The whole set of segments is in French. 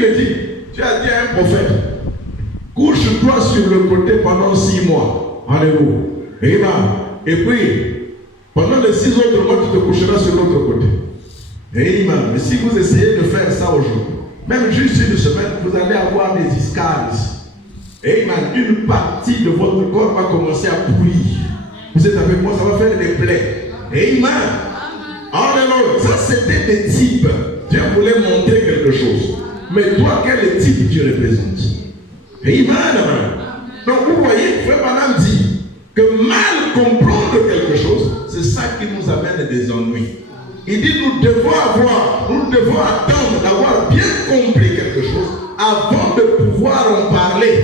me dit, tu as dit à un prophète, couche-toi sur le côté pendant 6 mois. Alléluia. Amen. Et puis, pendant les 6 autres mois, tu te coucheras sur l'autre côté. Amen. Mais si vous essayez de faire ça aujourd'hui, même juste une semaine, vous allez avoir des escales. Amen. Une partie de votre corps va commencer à pourrir. Vous êtes avec moi, ça va faire des plaies. Amen. Alléluia. Ça, c'était des types. Dieu voulait montrer quelque chose. Mais toi, quel type tu représentes? Amen. Donc, vous voyez, Frère Branham dit que mal comprendre quelque chose, c'est ça qui nous amène des ennuis. Il dit nous devons attendre d'avoir bien compris quelque chose avant de pouvoir en parler.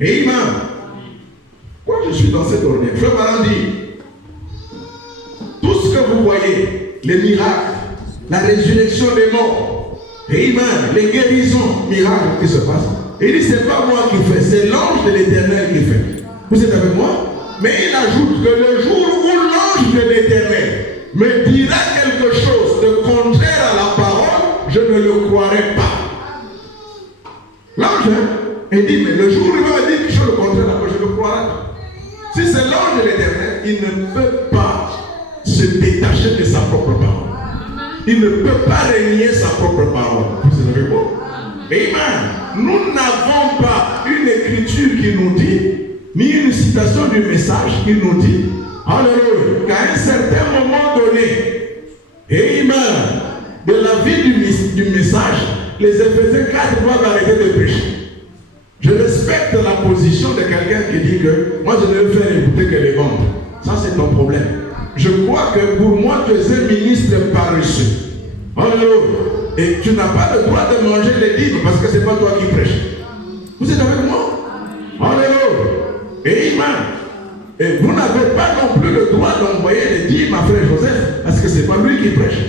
Amen. Pourquoi je suis dans cette ornière? Frère Branham dit tout ce que vous voyez, les miracles, la résurrection des morts, amen, les guérisons, miracles qui se passent, il dit c'est pas moi qui fais, c'est l'ange de l'Éternel qui fait. Vous êtes avec moi? Mais il ajoute que le jour où l'ange de l'Éternel me dira quelque chose de contraire à la parole, je ne le croirai pas. L'ange, il dit, mais le jour où il va me dire quelque chose de contraire à la parole, je ne le croirai pas. Si c'est l'ange de l'Éternel, il ne peut pas se détacher de sa propre parole. Il ne peut pas renier sa propre parole. Vous savez quoi? Amen. Nous n'avons pas une écriture qui nous dit, ni une citation du message qui nous dit, alléluia, qu'à un certain moment donné, amen, de la vie du message, les Éphésiens 4 doivent arrêter de pécher. Je respecte la position de quelqu'un qui dit que moi je ne vais faire écouter que les ventes. Ça c'est ton problème. Je crois que pour moi tu es un ministre paresseux. Alléluia. Et tu n'as pas le droit de manger les livres parce que ce n'est pas toi qui prêches. Vous êtes avec moi? Alléluia. Amen. Et vous n'avez pas non plus le droit d'envoyer les dîmes à frère Joseph parce que ce n'est pas lui qui prêche.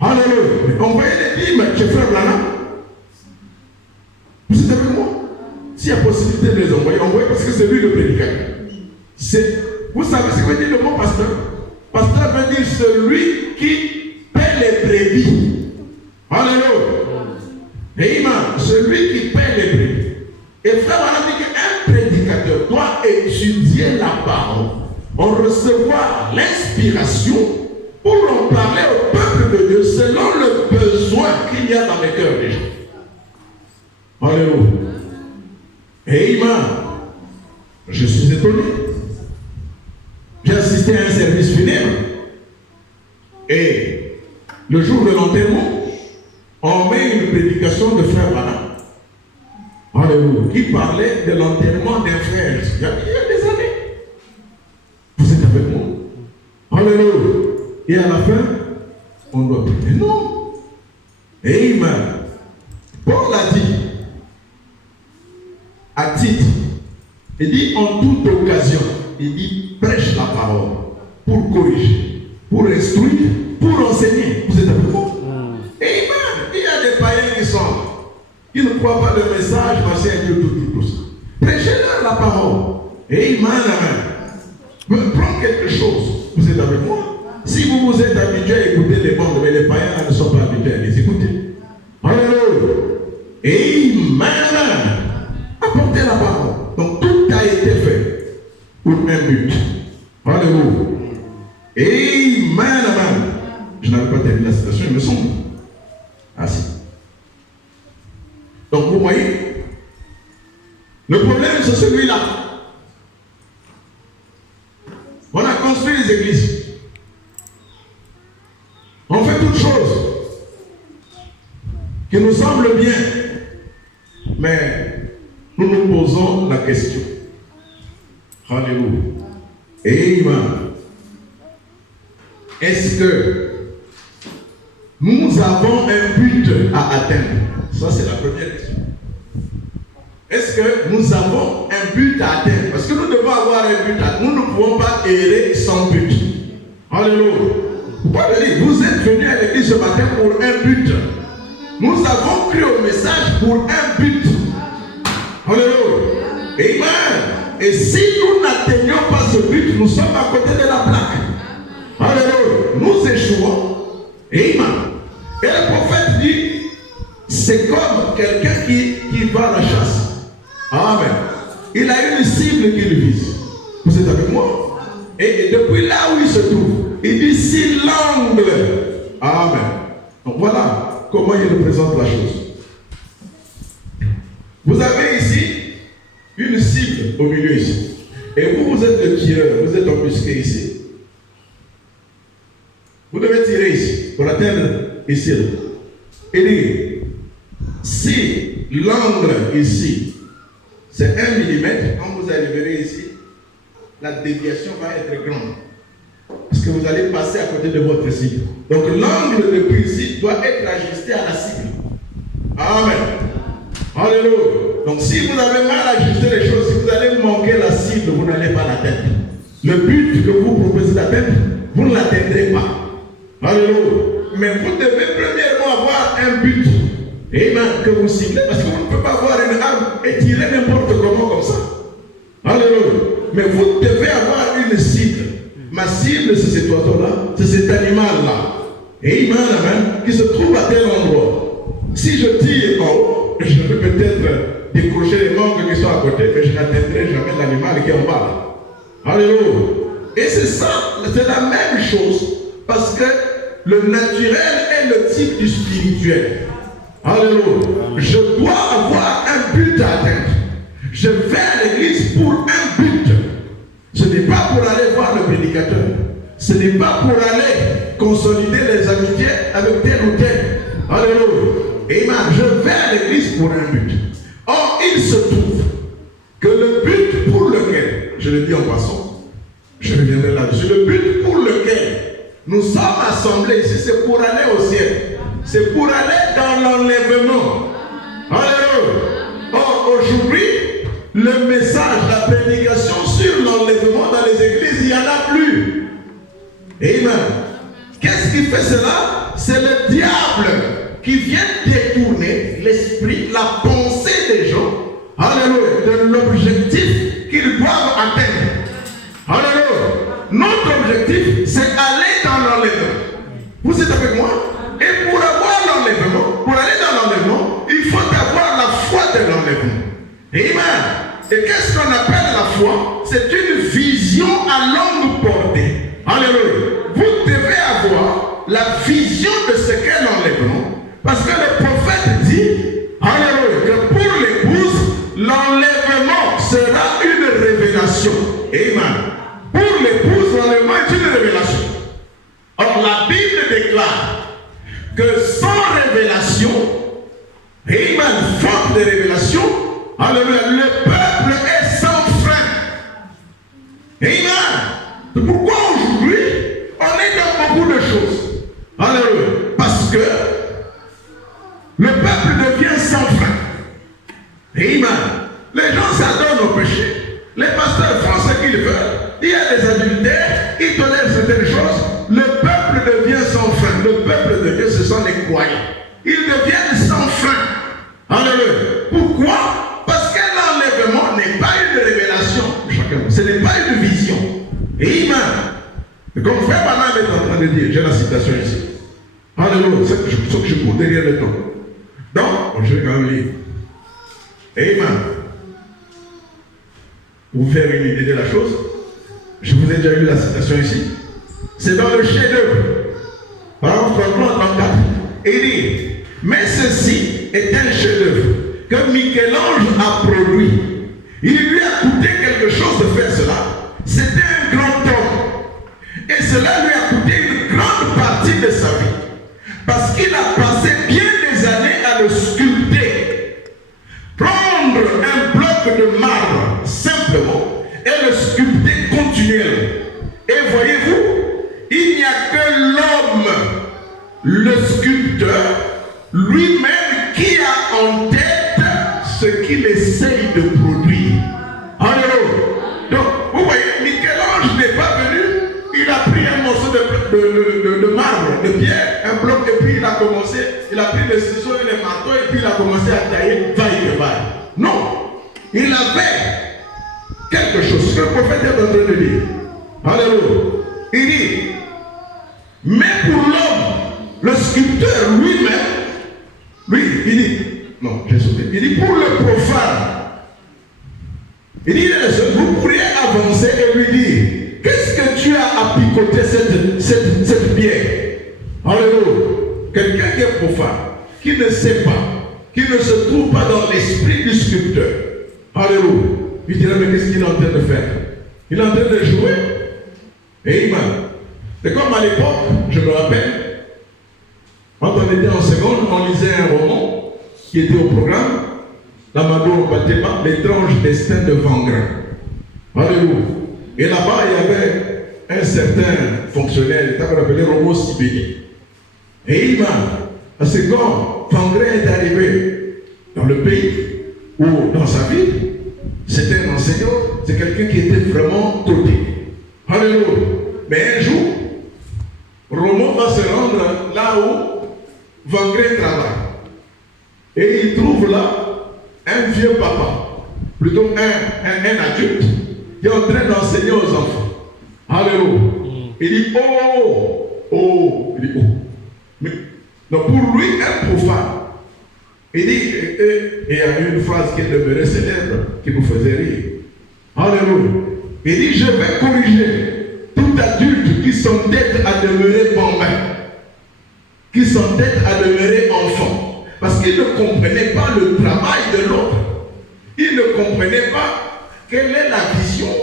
Alléluia. Envoyez les dîmes chez frère Branham. Vous êtes avec moi? S'il y a possibilité de les envoyer, envoyez parce que c'est lui le prédicateur. Vous savez ce que veut dire le mot pasteur? Pasteur veut dire celui qui paie les brebis. Alléluia. Amen. Celui qui paie les brebis. Et frère, on a dit qu'un prédicateur doit étudier la parole, en recevoir l'inspiration pour en parler au peuple de Dieu selon le besoin qu'il y a dans les cœurs des gens. Alléluia. Amen. Je suis étonné. J'ai assisté à un service funèbre et le jour de l'enterrement, on met une prédication de frère Branham. Alléluia. Qui parlait de l'enterrement d'un frère. Il y a des années. Vous êtes avec moi? Alléluia. Et à la fin, on doit prier. Non. Amen. Paul a dit, à titre, il dit en toute occasion, il dit prêche la parole pour corriger, pour instruire, pour enseigner. Vous êtes avec moi? Amen. Il y a des païens qui ne croient pas le message, tout ça. Prêchez-leur la parole. Amen. Prends quelque chose. Vous êtes avec moi? Si vous vous êtes habitué à écouter les bandes, mais les païens là, ne sont pas habitués à les écouter. Alléluia. Amen. Apportez la parole. Donc tout a été fait pour un but. Alléluia. Amen. Amen. Je n'avais pas terminé la citation, il me semble. Ah si. Donc vous voyez, le problème c'est celui-là. On a construit les églises. On fait toutes choses qui nous semblent bien. Mais nous nous posons la question. Alléluia. Amen. Est-ce que nous avons un but à atteindre? Ça, c'est la première question. Est-ce que nous avons un but à atteindre? Parce que nous devons avoir un but à atteindre. Nous ne pouvons pas errer sans but. Alléluia. Vous êtes venus à l'église ce matin pour un but. Nous avons cru au message pour un but. Alléluia. Amen. Et si nous n'atteignons pas ce but, nous sommes à côté de la plaque. Alléluia. Nous échouons. Amen. Et le prophète dit, C'est comme quelqu'un qui va à la chasse. Amen. Il a une cible qu'il vise. Vous êtes avec moi? Et depuis là où il se trouve, il dit si l'angle. Amen. Donc voilà comment il représente la chose. Vous avez ici une cible au milieu ici. Et vous êtes le tireur, vous êtes embusqué ici. Vous devez tirer ici pour atteindre ici. Et dire, si l'angle ici, c'est 1 mm, quand vous arriverez ici, la déviation va être grande. Parce que vous allez passer à côté de votre cible. Donc l'angle depuis ici doit être ajusté à la cible. Amen. Alléluia. Donc si vous avez mal ajusté les choses, si vous allez manquer la cible, vous n'allez pas l'atteindre. Le but que vous proposez d'atteindre, vous ne l'atteindrez pas. Alléluia. Mais vous devez premièrement avoir un but. Amen. Que vous ciblez. Parce que vous ne pouvez pas avoir une arme et tirer n'importe comment comme ça. Alléluia. Mais vous devez avoir une cible. Ma cible, c'est cet oiseau-là, c'est cet animal-là. Amen, amen, qui se trouve à tel endroit. Si je tire en haut, je peux peut-être décrocher les membres qui sont à côté, mais je n'atteindrai jamais l'animal qui est en bas. Alléluia. Et c'est ça, c'est la même chose. Parce que le naturel est le type du spirituel. Alléluia. Je dois avoir un but à atteindre. Je vais à l'église pour un but. Ce n'est pas pour aller voir le prédicateur. Ce n'est pas pour aller consolider les amitiés avec tel ou tel. Alléluia. Amen. Je vais à l'église pour un but. Or, il se trouve que le but pour lequel, je le dis en passant, je reviendrai là-dessus, le but pour lequel nous sommes assemblés ici, c'est pour aller au ciel. C'est pour aller dans l'enlèvement. Alléluia. Or, aujourd'hui, le message, la prédication sur l'enlèvement dans les églises, il n'y en a plus. Amen. Qu'est-ce qui fait cela? C'est le diable qui vient détourner l'esprit, la pensée des gens, alléluia, de l'objectif qu'ils doivent atteindre. Alléluia. Notre objectif, c'est aller dans l'enlèvement. Vous êtes avec moi? Et pour avoir l'enlèvement, pour aller dans l'enlèvement, il faut avoir la foi de l'enlèvement. Amen. Et qu'est-ce qu'on appelle la foi? C'est une vision à longue portée. Alléluia. Vous devez avoir la vision de ce qu'est l'enlèvement. Parce que le prophète dit, alléluia, que pour l'épouse, l'enlèvement sera une révélation. Amen. Pour l'épouse, l'enlèvement est une révélation. Or, la Bible déclare que sans révélation, amen, faute de révélation, alléluia, le peuple est sans frein. Amen. C'est pourquoi aujourd'hui, on est dans beaucoup de choses. Alléluia. Parce que le peuple devient sans frein. Amen. Les gens s'adonnent au péché. Les pasteurs français qu'ils veulent, il y a des adultères, ils tolèrent certaines choses. Le peuple devient sans frein. Le peuple de Dieu, ce sont les croyants. Ils deviennent sans frein. Alléluia. Pourquoi? Parce que l'enlèvement n'est pas une révélation. Ce n'est pas une vision. Amen. Et comme Frère Branham est en train de dire, j'ai la citation ici. Alléluia. C'est que je cours derrière le temps. Donc, je vais quand même lire. Amen. Pour vous faire une idée de la chose, je vous ai déjà lu la citation ici. C'est dans le chef-d'œuvre. Par exemple, 34. Il dit, mais ceci est un chef-d'œuvre que Michel-Ange a produit. Il lui a coûté quelque chose de faire cela. C'était un grand homme. Et cela lui a coûté une grande partie de sa vie. Parce qu'il a passé bien des années à le sculpter. Prendre un bloc de marbre simplement et le sculpter continuellement. Et voyez-vous, il n'y a que l'homme, le sculpteur, lui-même qui a en tête ce qu'il essaye de produire. Alléluia. Donc, vous voyez, Michel-Ange n'est pas venu, il a pris un morceau de marbre, de pierre, un bloc, et puis il a commencé, il a pris les ciseaux et les marteaux, et puis il a commencé à tailler, vaille. Non, il avait quelque chose, ce que le prophète est en train de dire. Alléluia. Il dit, mais pour l'homme, le sculpteur lui-même, Lui, il dit, non, j'ai sauté. Il dit, pour le profane, il dit, vous pourriez avancer et lui dire, qu'est-ce que tu as à picoter cette pierre? Alléluia. Quelqu'un qui est profane, qui ne sait pas, qui ne se trouve pas dans l'esprit du sculpteur. Alléluia. Il dirait, mais qu'est-ce qu'il est en train de faire? Il est en train de jouer. Amen. C'est comme à l'époque, je me rappelle, quand on était en seconde, on lisait un roman qui était au programme, l'Amadou Batema, l'étrange destin de Vangrin. Alléluia. Et là-bas, il y avait un certain fonctionnaire, il était appelé Romo Sibéni. Et il m'a, parce que quand Vangrin est arrivé dans le pays, ou dans sa ville, c'était un enseignant, c'est quelqu'un qui était vraiment côté. Alléluia. Mais un jour, Romo va se rendre là où Vangrin travaille. Et il trouve là un vieux papa, plutôt un adulte, qui est en train d'enseigner aux enfants. Alléluia. Il dit, oh, il dit, oh. Mais, donc pour lui, un profane, il dit, et il y a une phrase qui est demeurée célèbre, qui nous faisait rire. Alléluia. Il dit, je vais corriger tout adulte qui s'entête à demeurer bambin, qui s'entête à demeurer enfant, parce qu'il ne comprenait pas le travail de l'autre. Il ne comprenait pas quelle est la vision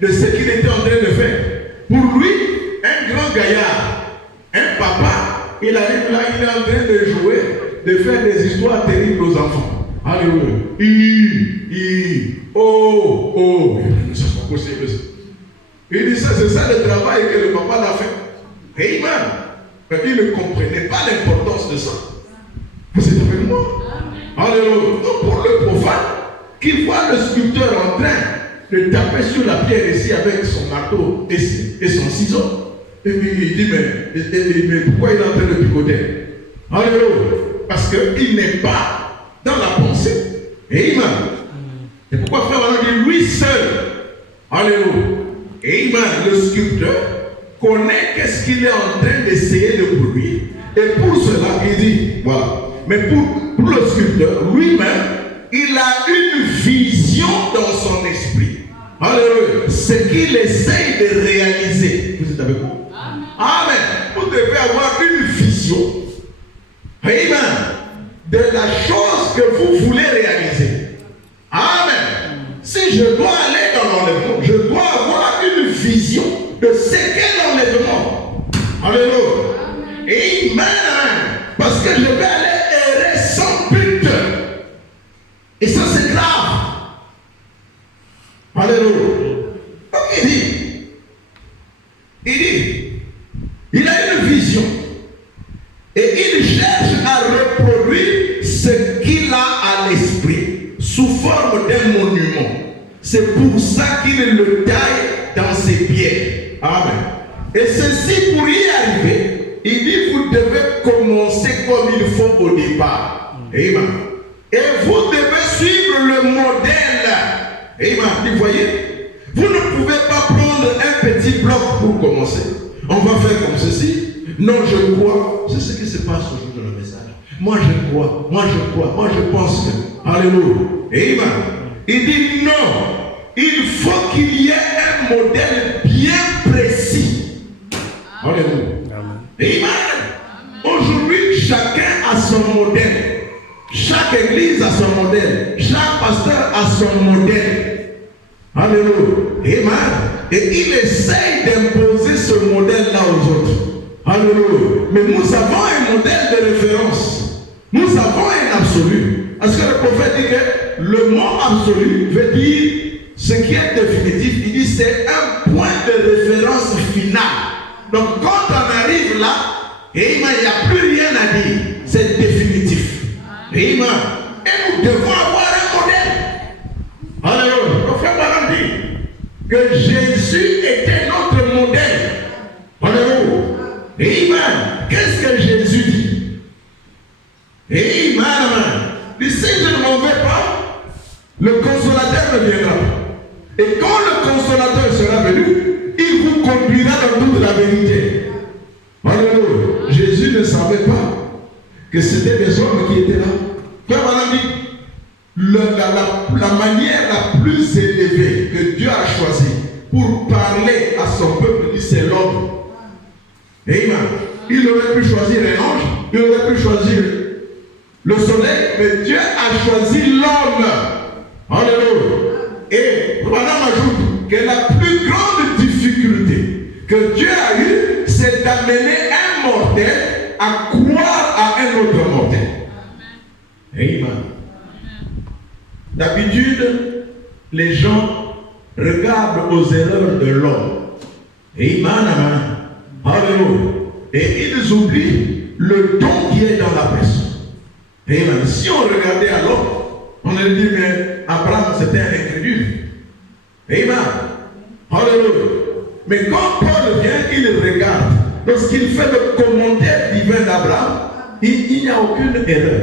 de ce qu'il était en train de faire. Pour lui, un grand gaillard, un papa, il arrive là, il est en train de jouer, de faire des histoires terribles aux enfants. Alléluia. Oh, ça c'est pas possible. Il dit ça, c'est ça le travail que le papa l'a fait. Amen. Mais il ne comprenait pas l'importance de ça. Vous êtes avec moi? Alléluia. Donc pour le profane, qui voit le sculpteur en train de taper sur la pierre ici avec son marteau et son ciseau, et puis il dit, mais pourquoi il est en train de picoter? Alléluia. Parce qu'il n'est pas dans la pensée. Amen. Et pourquoi frère Manon dit lui seul? Alléluia. Amen. Le sculpteur connaît qu'est-ce qu'il est en train d'essayer de produire. Et pour cela, il dit, voilà. Mais pour le sculpteur, lui-même, il a une vision dans son esprit. Alléluia. Ce qu'il essaye de réaliser. Vous êtes avec moi? Amen. Vous devez avoir une vision. Amen. De la chose que vous voulez réaliser. Amen. Si je dois aller dans l'enlèvement, je dois avoir une vision de ce qu'est l'enlèvement. Alléluia. Amen. Parce que je vais aller errer sans but. Et ça c'est grave. Alléluia. Donc il a une vision. Et il cherche à reproduire ce qu'il a à l'esprit sous forme d'un monument. C'est pour ça qu'il le taille dans ses pieds. Amen. Et ceci, pour y arriver, il dit, vous devez commencer comme il faut au départ. Amen. Et vous devez suivre le modèle. Amen. Vous voyez, vous ne pouvez pas prendre un petit bloc pour commencer. On va faire comme ceci. Non, je crois. C'est ce qui se passe au jour de le message. Moi, je crois. Moi, je pense que. Alléluia. Amen. Il dit non. Il faut qu'il y ait un modèle bien précis. Alléluia. Amen. Aujourd'hui, chacun a son modèle. Chaque église a son modèle. Chaque pasteur a son modèle. Alléluia. Amen. Et il essaye d'imposer ce modèle-là aux autres. Alléluia. Mais nous avons un modèle de référence. Nous avons un absolu. Parce que le prophète dit que le mot absolu veut dire ce qui est définitif. Il dit c'est un point de référence final. Donc quand on arrive là, il n'y a plus rien à dire. C'est définitif. Et nous devons avoir un modèle. Alléluia. Le frère Manon dit que Jésus était notre modèle. Alléluia. Amen. Qu'est-ce que Jésus dit? Amen. Il dit si je ne m'en vais pas, le consolateur ne viendra pas. Et quand le consolateur sera venu, il vous conduira dans toute la vérité. Alléluia. Jésus ne savait pas que c'était des hommes qui étaient là. Frère Branham dit, la manière la plus élevée que Dieu a choisie pour parler à son peuple, c'est l'homme. Amen. Il aurait pu choisir un ange, il aurait pu choisir le soleil, mais Dieu a choisi l'homme. Alléluia. Et Branham ajoute que la plus grande difficulté que Dieu a eue, c'est d'amener un mortel à croire à un autre mortel. Amen. D'habitude, les gens regardent aux erreurs de l'homme. Amen. Alléluia. Et ils oublient le don qui est dans la personne. Amen. Si on regardait à l'homme, on allait dire, mais Abraham c'était un incrédule. Amen. Alléluia. Mais quand Paul vient, il regarde. Lorsqu'il fait le commentaire divin d'Abraham, il n'y a aucune erreur.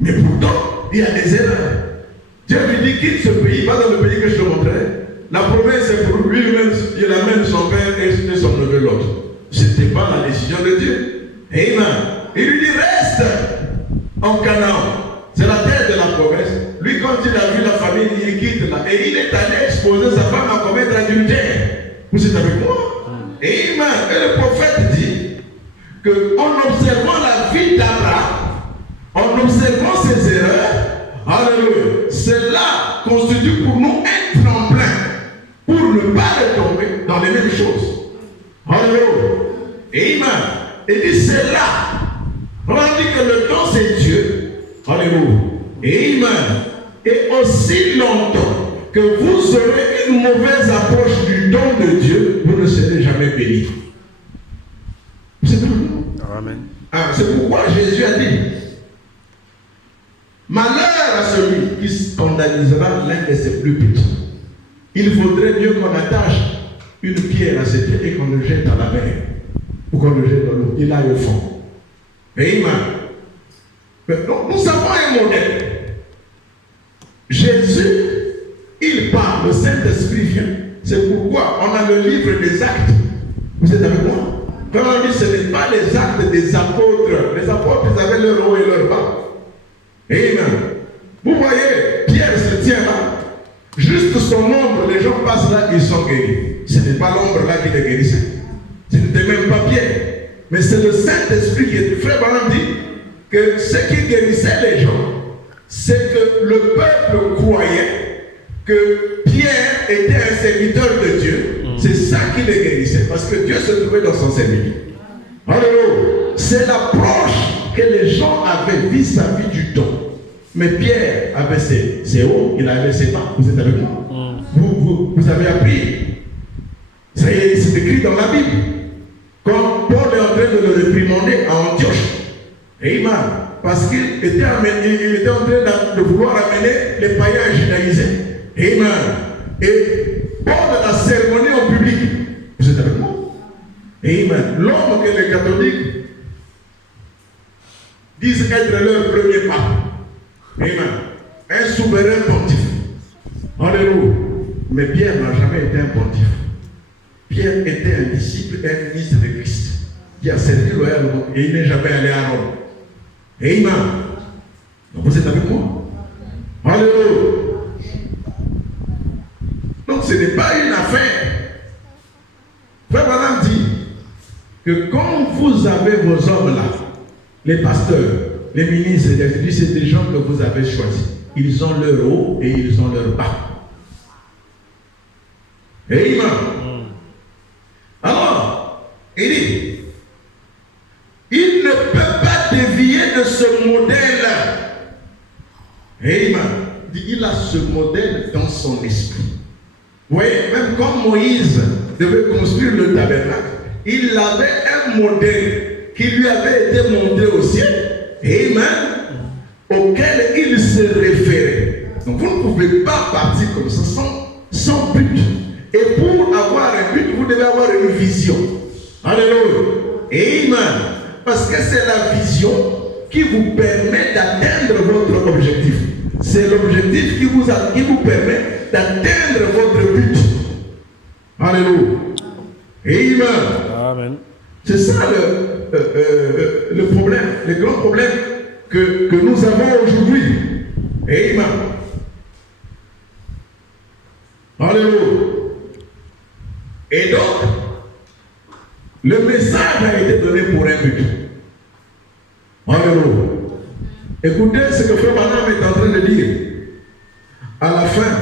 Mais pourtant, il y a des erreurs. Dieu lui dit quitte ce pays, va dans le pays que je te montrerai. La promesse est pour lui-même, il amène son père et son neveu l'autre. Ce n'était pas la décision de Dieu. Amen. Il lui dit reste en Canaan. C'est la terre de la promesse. Lui, quand il a vu la famille, il quitte là. Et il est allé exposer sa femme à commettre l'adultère. Vous êtes avec moi? Amen. Et le prophète dit qu'en observant la vie d'Abraham, en observant ses erreurs, alléluia, cela constitue pour nous un tremplin pour ne pas retomber dans les mêmes choses. Alléluia. Amen. Et dit c'est là. On dit que le don c'est Dieu. Alléluia. Amen. Et aussi longtemps que vous aurez une mauvaise approche du don de Dieu, vous ne serez jamais bénis. C'est tout. Amen. C'est pourquoi Jésus a dit malheur à celui qui scandalisera l'un de ses plus petits. Il faudrait mieux qu'on attache une pierre à ses pieds et qu'on le jette à la mer. Ou qu'on le jette dans l'eau. Il aille au fond. Amen. Donc, nous avons un modèle. Jésus, il parle, le Saint-Esprit vient. C'est pourquoi on a le livre des actes. Vous êtes avec moi? Quand on dit ce n'est pas les actes des apôtres. Les apôtres, ils avaient leur haut et leur bas. Amen. Vous voyez, Pierre se tient là. Juste son ombre, les gens passent là, ils sont guéris. Ce n'est pas l'ombre là qui les guérissait. Ce n'était même pas Pierre. Mais c'est le Saint-Esprit qui est. Frère Branham dit que ce qui guérissait les gens, c'est que le peuple croyait que Pierre était un serviteur de Dieu. C'est ça qui les guérissait. Parce que Dieu se trouvait dans son serviteur. Alléluia. C'est l'approche que les gens avaient vis-à-vis du don. Mais Pierre avait ses hauts, il avait ses bas. Vous êtes avec moi? Vous avez appris. Ça y est, c'est écrit dans la Bible. Quand Paul est en train de le réprimander à Antioche. Amen. Parce qu'il était en train de vouloir amener les païens judaïsés. Amen. Et Paul l'a sermonné en public. Vous êtes avec moi? Amen. L'homme que les catholiques disent être leur premier pape. Amen. Un souverain pontife. Alléluia. Mais Pierre n'a jamais été un pontife. Pierre était un disciple et un ministre de Christ qui a servi loyalement et il n'est jamais allé à Rome. Amen. Donc vous êtes avec moi? Alléluia. Donc ce n'est pas une affaire. Frère Branham dit que quand vous avez vos hommes là, les pasteurs, les ministres, c'est des gens que vous avez choisis. Ils ont leur haut et ils ont leur bas. Amen. Alors, il dit, il ne peut pas dévier de ce modèle. Amen. Il a ce modèle dans son esprit. Vous voyez, même quand Moïse devait construire le tabernacle, il avait un modèle qui lui avait été montré au ciel. Amen. Auquel il se référait. Donc vous ne pouvez pas partir comme ça sans but. Et pour avoir un but, vous devez avoir une vision. Alléluia. Amen. Parce que c'est la vision qui vous permet d'atteindre votre objectif. C'est l'objectif qui vous permet d'atteindre votre but. Alléluia. Amen. Amen. C'est ça le le problème, le grand problème que nous avons aujourd'hui. Amen. Alléluia. Et donc, le message a été donné pour un but. Alléluia. Écoutez ce que Frère Branham est en train de dire à la fin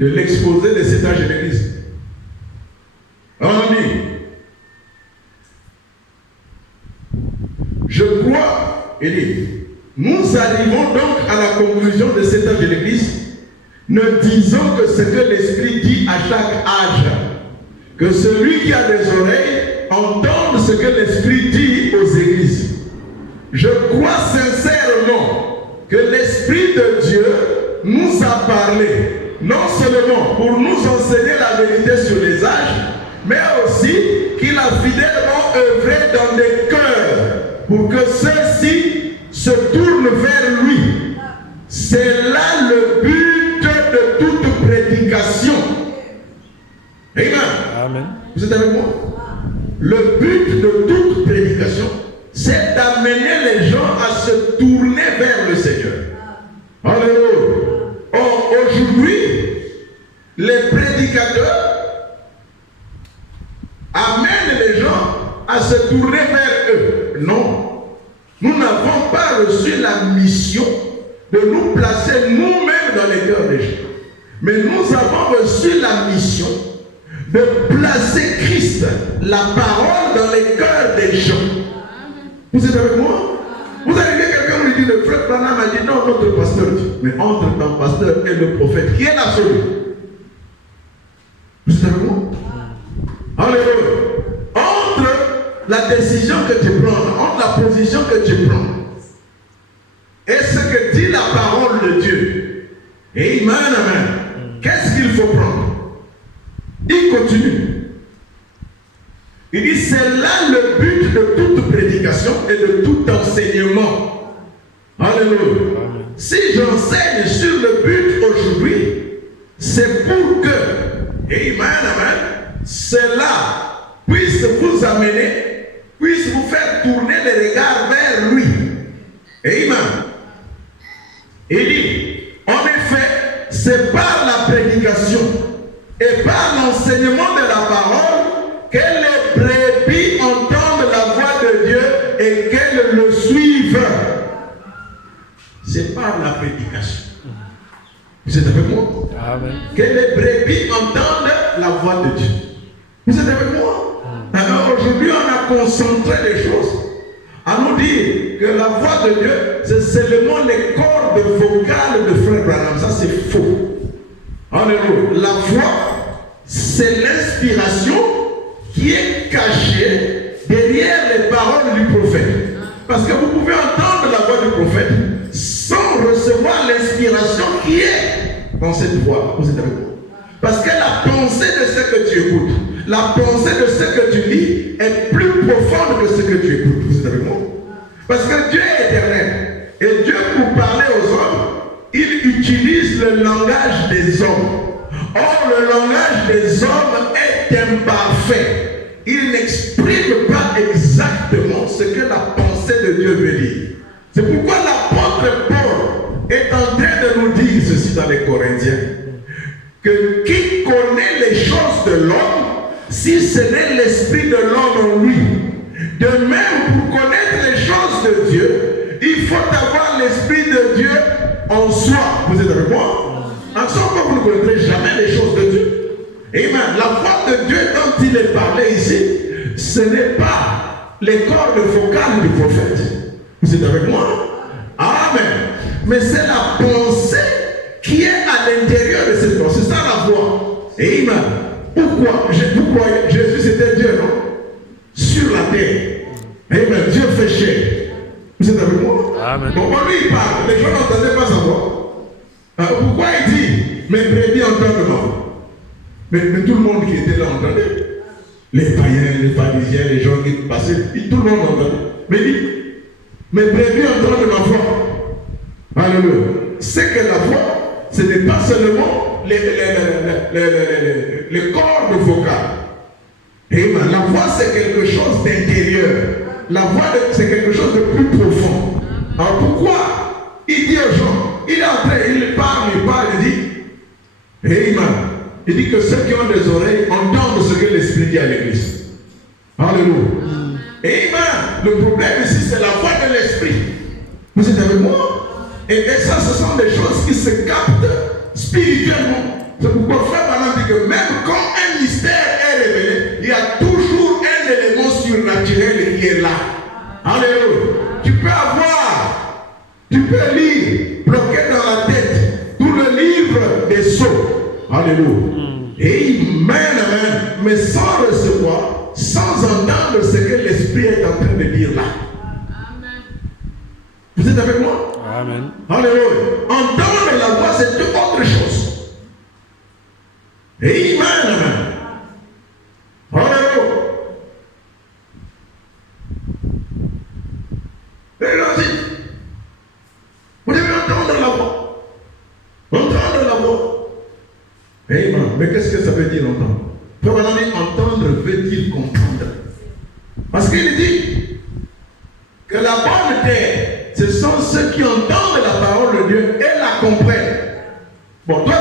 de l'exposé de cet âge de l'Église. On dit, je crois, il dit, nous arrivons donc à la conclusion de cet âge de l'Église, ne disons que ce que l'Esprit dit à chaque âge, que celui qui a des oreilles entende ce que l'Esprit dit aux églises. Je crois sincèrement que l'Esprit de Dieu nous a parlé, non seulement pour nous enseigner la vérité sur les âges, mais aussi qu'il a fidèlement œuvré dans des cœurs pour que ceux-ci se tournent vers lui. C'est là le but de toute prédication. Amen. Amen. Vous êtes avec moi? Le but de toute prédication, c'est d'amener les gens à se tourner vers le Seigneur. Alléluia. Or, aujourd'hui, les prédicateurs amènent les gens à se tourner vers eux. Non. Nous n'avons pas reçu la mission de nous placer nous-mêmes dans les cœurs des gens. Mais nous avons reçu la mission de placer Christ, la parole, dans les cœurs des gens. Vous êtes avec moi? Vous allez dire, quelqu'un lui dit, le frère Branham a dit, non, notre pasteur dit. Mais entre ton pasteur et le prophète, qui est l'absolu? Vous êtes avec moi? Alléluia. Entre la décision que tu prends, entre la position que tu prends, et ce que dit la parole de Dieu, et amen, amen, qu'est-ce qu'il faut prendre? Il continue. Il dit, c'est là le but de toute prédication et de tout enseignement. Alléluia. Si j'enseigne sur le but aujourd'hui, c'est pour que, amen, amen, cela puisse vous amener, puisse vous faire tourner les regards vers lui. Amen. Il dit, en effet, c'est par la prédication et par l'enseignement de la parole que les brebis entendent la voix de Dieu et qu'elles le suivent. C'est par la prédication. Vous êtes avec moi? Amen. Que les brebis entendent la voix de Dieu. Vous êtes avec moi? Alors aujourd'hui, on a concentré les choses à nous dire que la voix de Dieu, c'est seulement les cordes vocales de Frère Branham. Ça, c'est faux. Alléluia. La voix, c'est l'inspiration qui est cachée derrière les paroles du prophète. Parce que vous pouvez entendre la voix du prophète sans recevoir l'inspiration qui est dans cette voix. Vous êtes avec moi? Parce que la pensée de ce que tu écoutes, la pensée de ce que tu lis est plus profonde que ce que tu écoutes. Vous êtes avec moi? Parce que Dieu est éternel. Et Dieu, pour parler aux hommes, il utilise le langage des hommes. Or, le langage des hommes est imparfait. Il n'exprime pas exactement ce que la pensée de Dieu veut dire. C'est pourquoi l'apôtre Paul est en train de nous dire ceci dans les Corinthiens. Que qui connaît les choses de l'homme, si ce n'est l'esprit de l'homme en lui? De même, pour connaître les choses de Dieu, il faut avoir l'esprit de Dieu en soi. Vous êtes avec moi? En soi, vous ne connaîtrez jamais les choses de Dieu. Amen. La voix de Dieu dont il est parlé ici, ce n'est pas les cordes vocales du prophète. Vous êtes avec moi? Amen. Mais c'est la pensée qui est à l'intérieur de cette pensée. C'est ça la voix. Amen. Pourquoi? Vous croyez Jésus c'était Dieu, non? Sur la terre. Amen. Dieu fait chair. Vous êtes avec moi? Amen. Bon, lui il parle. Les gens n'entendaient pas sa voix. Pourquoi il dit mes brebis entendent ma voix? Mais tout le monde qui était là entendait. Les païens, les pharisiens, les gens qui passaient, tout le monde entendait. Mais il dit mes brebis entendent ma voix. Alléluia. C'est que la voix, ce n'est pas seulement les cordes vocales. Amen. La foi, c'est quelque chose d'intérieur. La foi, c'est quelque chose de plus profond. Alors pourquoi il dit aux gens, il est en train, il parle, il dit, Amen. Il dit que ceux qui ont des oreilles entendent ce que l'Esprit dit à l'Église. Alléluia. Amen. Le problème ici, c'est la voix de l'Esprit. Vous êtes avec moi? Et ça, ce sont des choses qui se captent spirituellement. C'est pourquoi Frère Branham dit que même quand un mystère est révélé, il y a toujours un élément surnaturel qui est là. Alléluia. Tu peux lire, bloqué dans la tête, tout le livre des sceaux. Alléluia. Amen, amen. Mais sans recevoir, sans entendre ce que l'Esprit est en train de dire là. Amen. Vous êtes avec moi? Amen. Alléluia. Entendre la voix, c'est autre chose. Amen, amen. Alléluia. Et là aussi, vous devez entendre la voix. Entendre la voix. Amen. Mais qu'est-ce que ça veut dire entendre? Entendre veut-il comprendre? Parce qu'il dit que la bonne terre, ce sont ceux qui entendent la parole de Dieu et la comprennent. Bon, toi,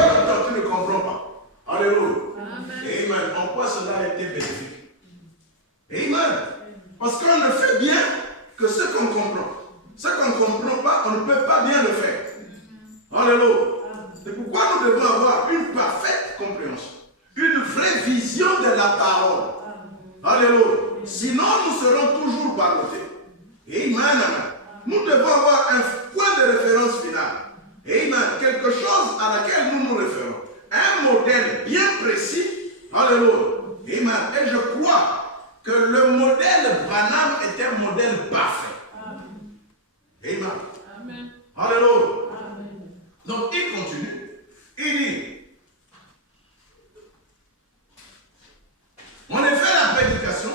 tu ne comprends pas. Alléluia. Amen. En quoi cela a été bénéfique? Amen. Parce qu'on ne fait bien que ce qu'on comprend. Ce qu'on ne comprend pas, on ne peut pas bien le faire. Alléluia. C'est pourquoi nous devons avoir une parfaite compréhension. Une vraie vision de la parole. Alléluia. Sinon, nous serons toujours ballottés. Amen. Nous devons avoir un point de référence final. Amen. Quelque chose à laquelle nous nous référons. Un modèle bien précis. Alléluia. Amen. Et je crois que le modèle Branham est un modèle parfait. Amen. Amen. Alléluia. Donc, il continue. Il dit, en effet, la prédication,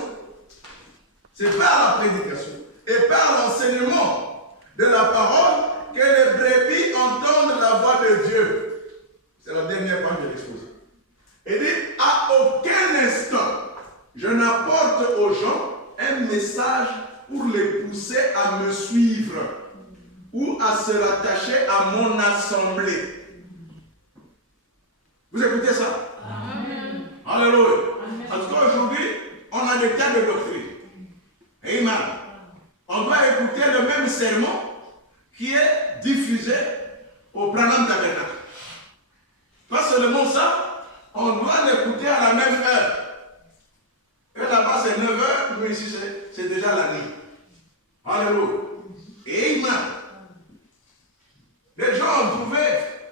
c'est par la prédication et par l'enseignement de la parole que les brebis entendent la voix de Dieu. C'est la dernière page de l'exposé. Il dit, à aucun instant, je n'apporte aux gens un message pour les pousser à me suivre ou à se rattacher à mon assemblée. Vous écoutez ça? Amen. Alléluia. En tout cas, aujourd'hui, on a des tas de doctrines. Amen. On doit écouter le même sermon qui est diffusé au Branham Tabernacle. Pas seulement ça, on doit l'écouter à la même heure. Et là-bas, c'est 9h, mais ici, c'est déjà la nuit. Alléluia. Amen. Les gens ont trouvé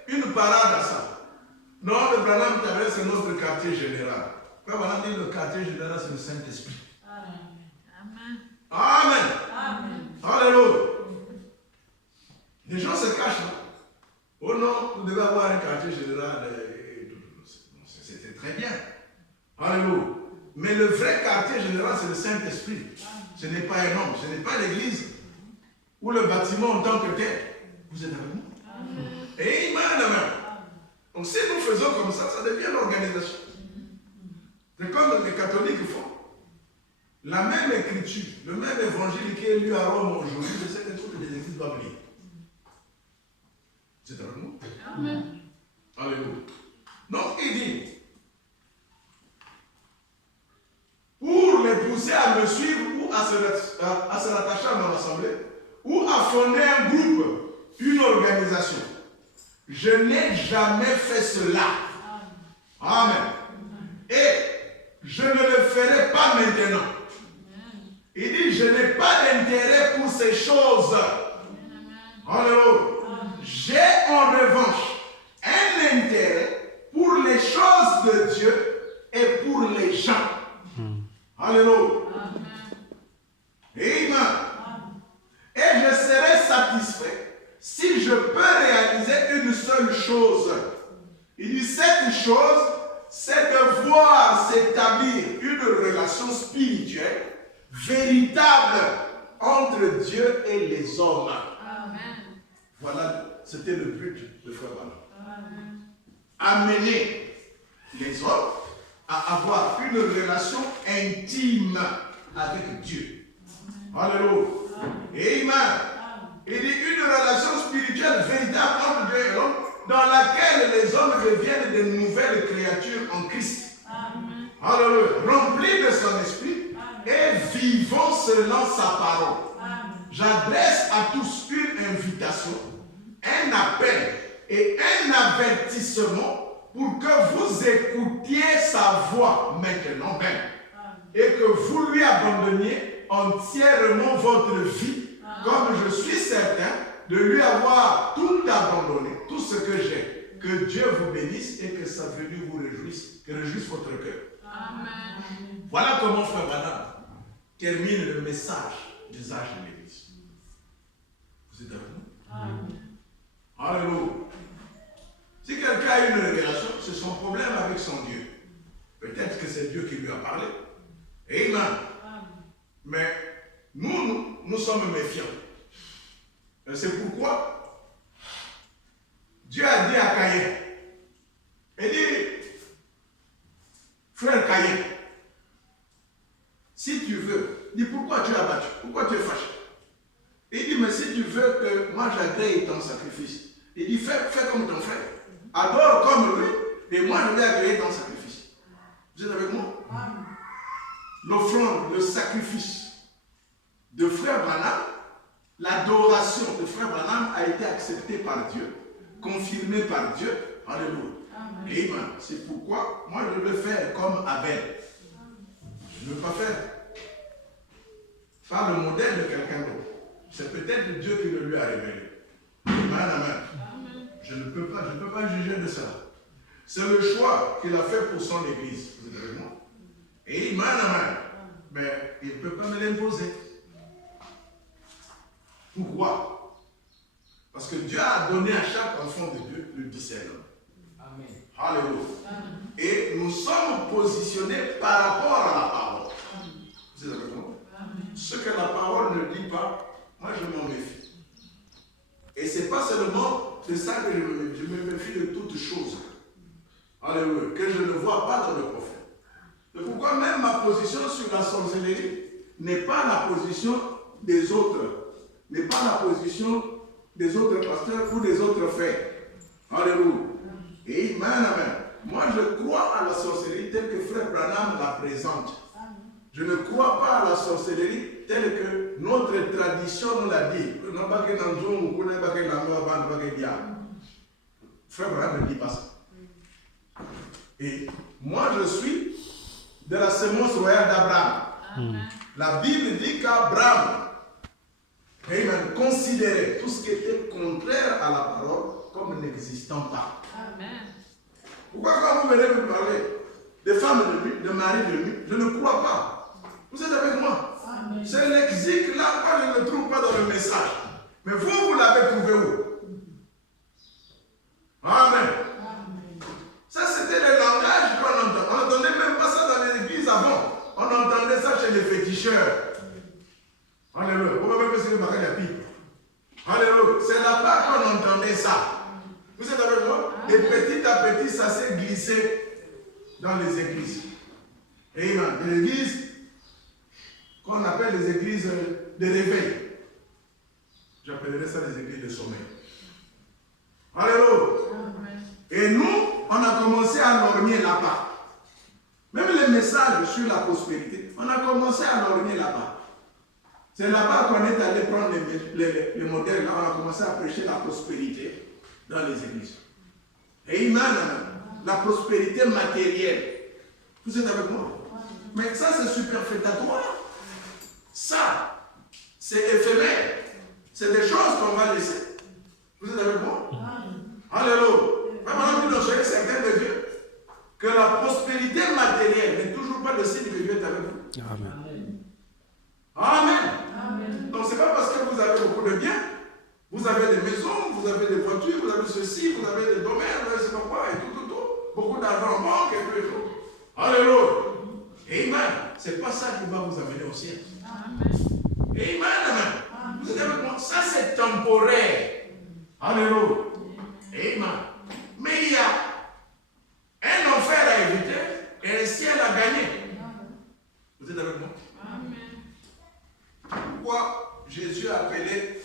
une parade à ça. Non, le Branham Tabernacle, c'est notre quartier général. Quand on a dit le quartier général, c'est le Saint-Esprit. Amen. Amen. Amen. Alléluia. Les gens se cachent là. Oh non, vous devez avoir un quartier général. C'est très bien. Alléluia. Mais le vrai quartier général, c'est le Saint-Esprit. Ce n'est pas un homme, ce n'est pas l'église ou le bâtiment en tant que tel. Vous êtes avec nous? Amen. Amen. Donc si nous faisons comme ça, ça devient l'organisation. C'est comme les catholiques font. La même écriture, le même évangile qui est lu à Rome aujourd'hui, c'est ce que toutes les églises doivent lire. C'est avec nous? Amen. Alléluia. Donc il dit, pour les pousser à me suivre ou à se rattacher à mon assemblée, ou à fonder un groupe, une organisation. Je n'ai jamais fait cela. Amen. Et je ne le ferai pas maintenant. Il dit, je n'ai pas d'intérêt pour ces choses. Alléluia. J'ai en revanche un intérêt pour les choses de Dieu et pour les gens. Alléluia. Amen. Et je serai satisfait si je peux réaliser une seule chose. Il dit, cette chose, c'est de voir s'établir une relation spirituelle véritable entre Dieu et les hommes. Amen. Voilà, c'était le but de Frère Branham. Amener les hommes à avoir une relation intime avec Dieu. Alléluia. Amen. Il dit une relation spirituelle véritable entre Dieu et l'homme, dans laquelle les hommes deviennent de nouvelles créatures en Christ. Alléluia. Remplis de son esprit et vivons selon sa parole. J'adresse à tous une invitation, un appel et un avertissement pour que vous écoutiez sa voix maintenant même et que vous lui abandonniez entièrement votre vie, comme je suis certain de lui avoir tout abandonné, tout ce que j'ai. Que Dieu vous bénisse et que sa venue vous réjouisse, que réjouisse votre cœur. Amen. Voilà comment Frère Branham termine le message des âges de l'Église. Vous êtes avec nous? Amen. Alléluia. Si quelqu'un a une révélation, c'est son problème avec son Dieu. Peut-être que c'est Dieu qui lui a parlé. Amen. Mais nous sommes méfiants. Et c'est pourquoi Dieu a dit à Caïn, il dit, frère Caïn, si tu veux, dis pourquoi tu as battu, pourquoi tu es fâché. Il dit, mais si tu veux que moi j'agrée ton sacrifice, il dit, fais comme ton frère, adore comme lui, et moi je vais agréer ton sacrifice. Vous êtes avec moi? L'offrande, le sacrifice de frère Branham, l'adoration de frère Branham a été acceptée par Dieu, confirmée par Dieu. Alléluia. Amen. C'est pourquoi moi je veux faire comme Abel. Je ne veux pas faire par le modèle de quelqu'un d'autre. C'est peut-être Dieu qui le lui a révélé. Amen. Je ne peux pas juger de cela. C'est le choix qu'il a fait pour son église. Vous êtes avec moi? Amen. Mais il ne peut pas me l'imposer. Pourquoi? Parce que Dieu a donné à chaque enfant de Dieu le discernement. Amen. Alléluia. Et nous sommes positionnés par rapport à la parole. Vous êtes avec moi? Ce que la parole ne dit pas, moi je m'en méfie. Et ce n'est pas seulement de ça que je me méfie de toutes choses. Alléluia. Que je ne vois pas dans le prophète. C'est pourquoi même ma position sur la sorcellerie n'est pas la position des autres. N'est pas la position des autres pasteurs ou des autres frères. Alléluia. Et amen. Moi je crois à la sorcellerie telle que frère Branham la présente. Je ne crois pas à la sorcellerie telle que notre tradition nous l'a dit. Frère Branham ne dit pas ça. Et moi je suis de la semence royale d'Abraham. La Bible dit qu'Abraham considérait tout ce qui était contraire à la parole comme n'existant pas. Amen. Pourquoi quand vous venez me parler des femmes de nuit, de maris de nuit, je ne crois pas. Vous êtes avec moi? Amen. Ce lexique-là, moi je ne le trouve pas dans le message. Mais vous l'avez trouvé où? Amen. Ça, c'était le langage qu'on entend. On n'entendait même pas ça dans les églises avant. On entendait ça chez les féticheurs. Alléluia. Alléluia. C'est là-bas qu'on entendait ça. Vous êtes avec moi? Et petit à petit, ça s'est glissé dans les églises. Et dans les églises qu'on appelle les églises de réveil. J'appellerais ça les églises de sommeil. Alléluia. Et nous, on a commencé à lorgner là-bas. Même les messages sur la prospérité, on a commencé à lorgner là-bas. C'est là-bas qu'on est allé prendre les modèles. Là, on a commencé à prêcher la prospérité dans les églises. Et amen. La prospérité matérielle. Vous êtes avec moi? Mais ça, c'est superfétatoire. Ça, c'est éphémère. C'est des choses qu'on va laisser. Vous êtes avec moi? Alléluia. Maintenant, nous soyez certains de Dieu que la prospérité matérielle n'est toujours pas le signe que Dieu est avec vous. Amen. Amen. Donc, ce n'est pas parce que vous avez beaucoup de biens, vous avez des maisons, vous avez des voitures, vous avez ceci, vous avez des domaines, vous avez ce quoi, et tout. Beaucoup d'argent en banque et tout. Alléluia. Amen. Ce n'est pas ça qui va vous amener au ciel. Amen. Vous êtes avec moi? Ça, c'est temporaire. Alléluia. Amen. Mais il y a un enfer à éviter et Et le ciel a gagné. Vous êtes avec moi? Pourquoi Jésus a appelé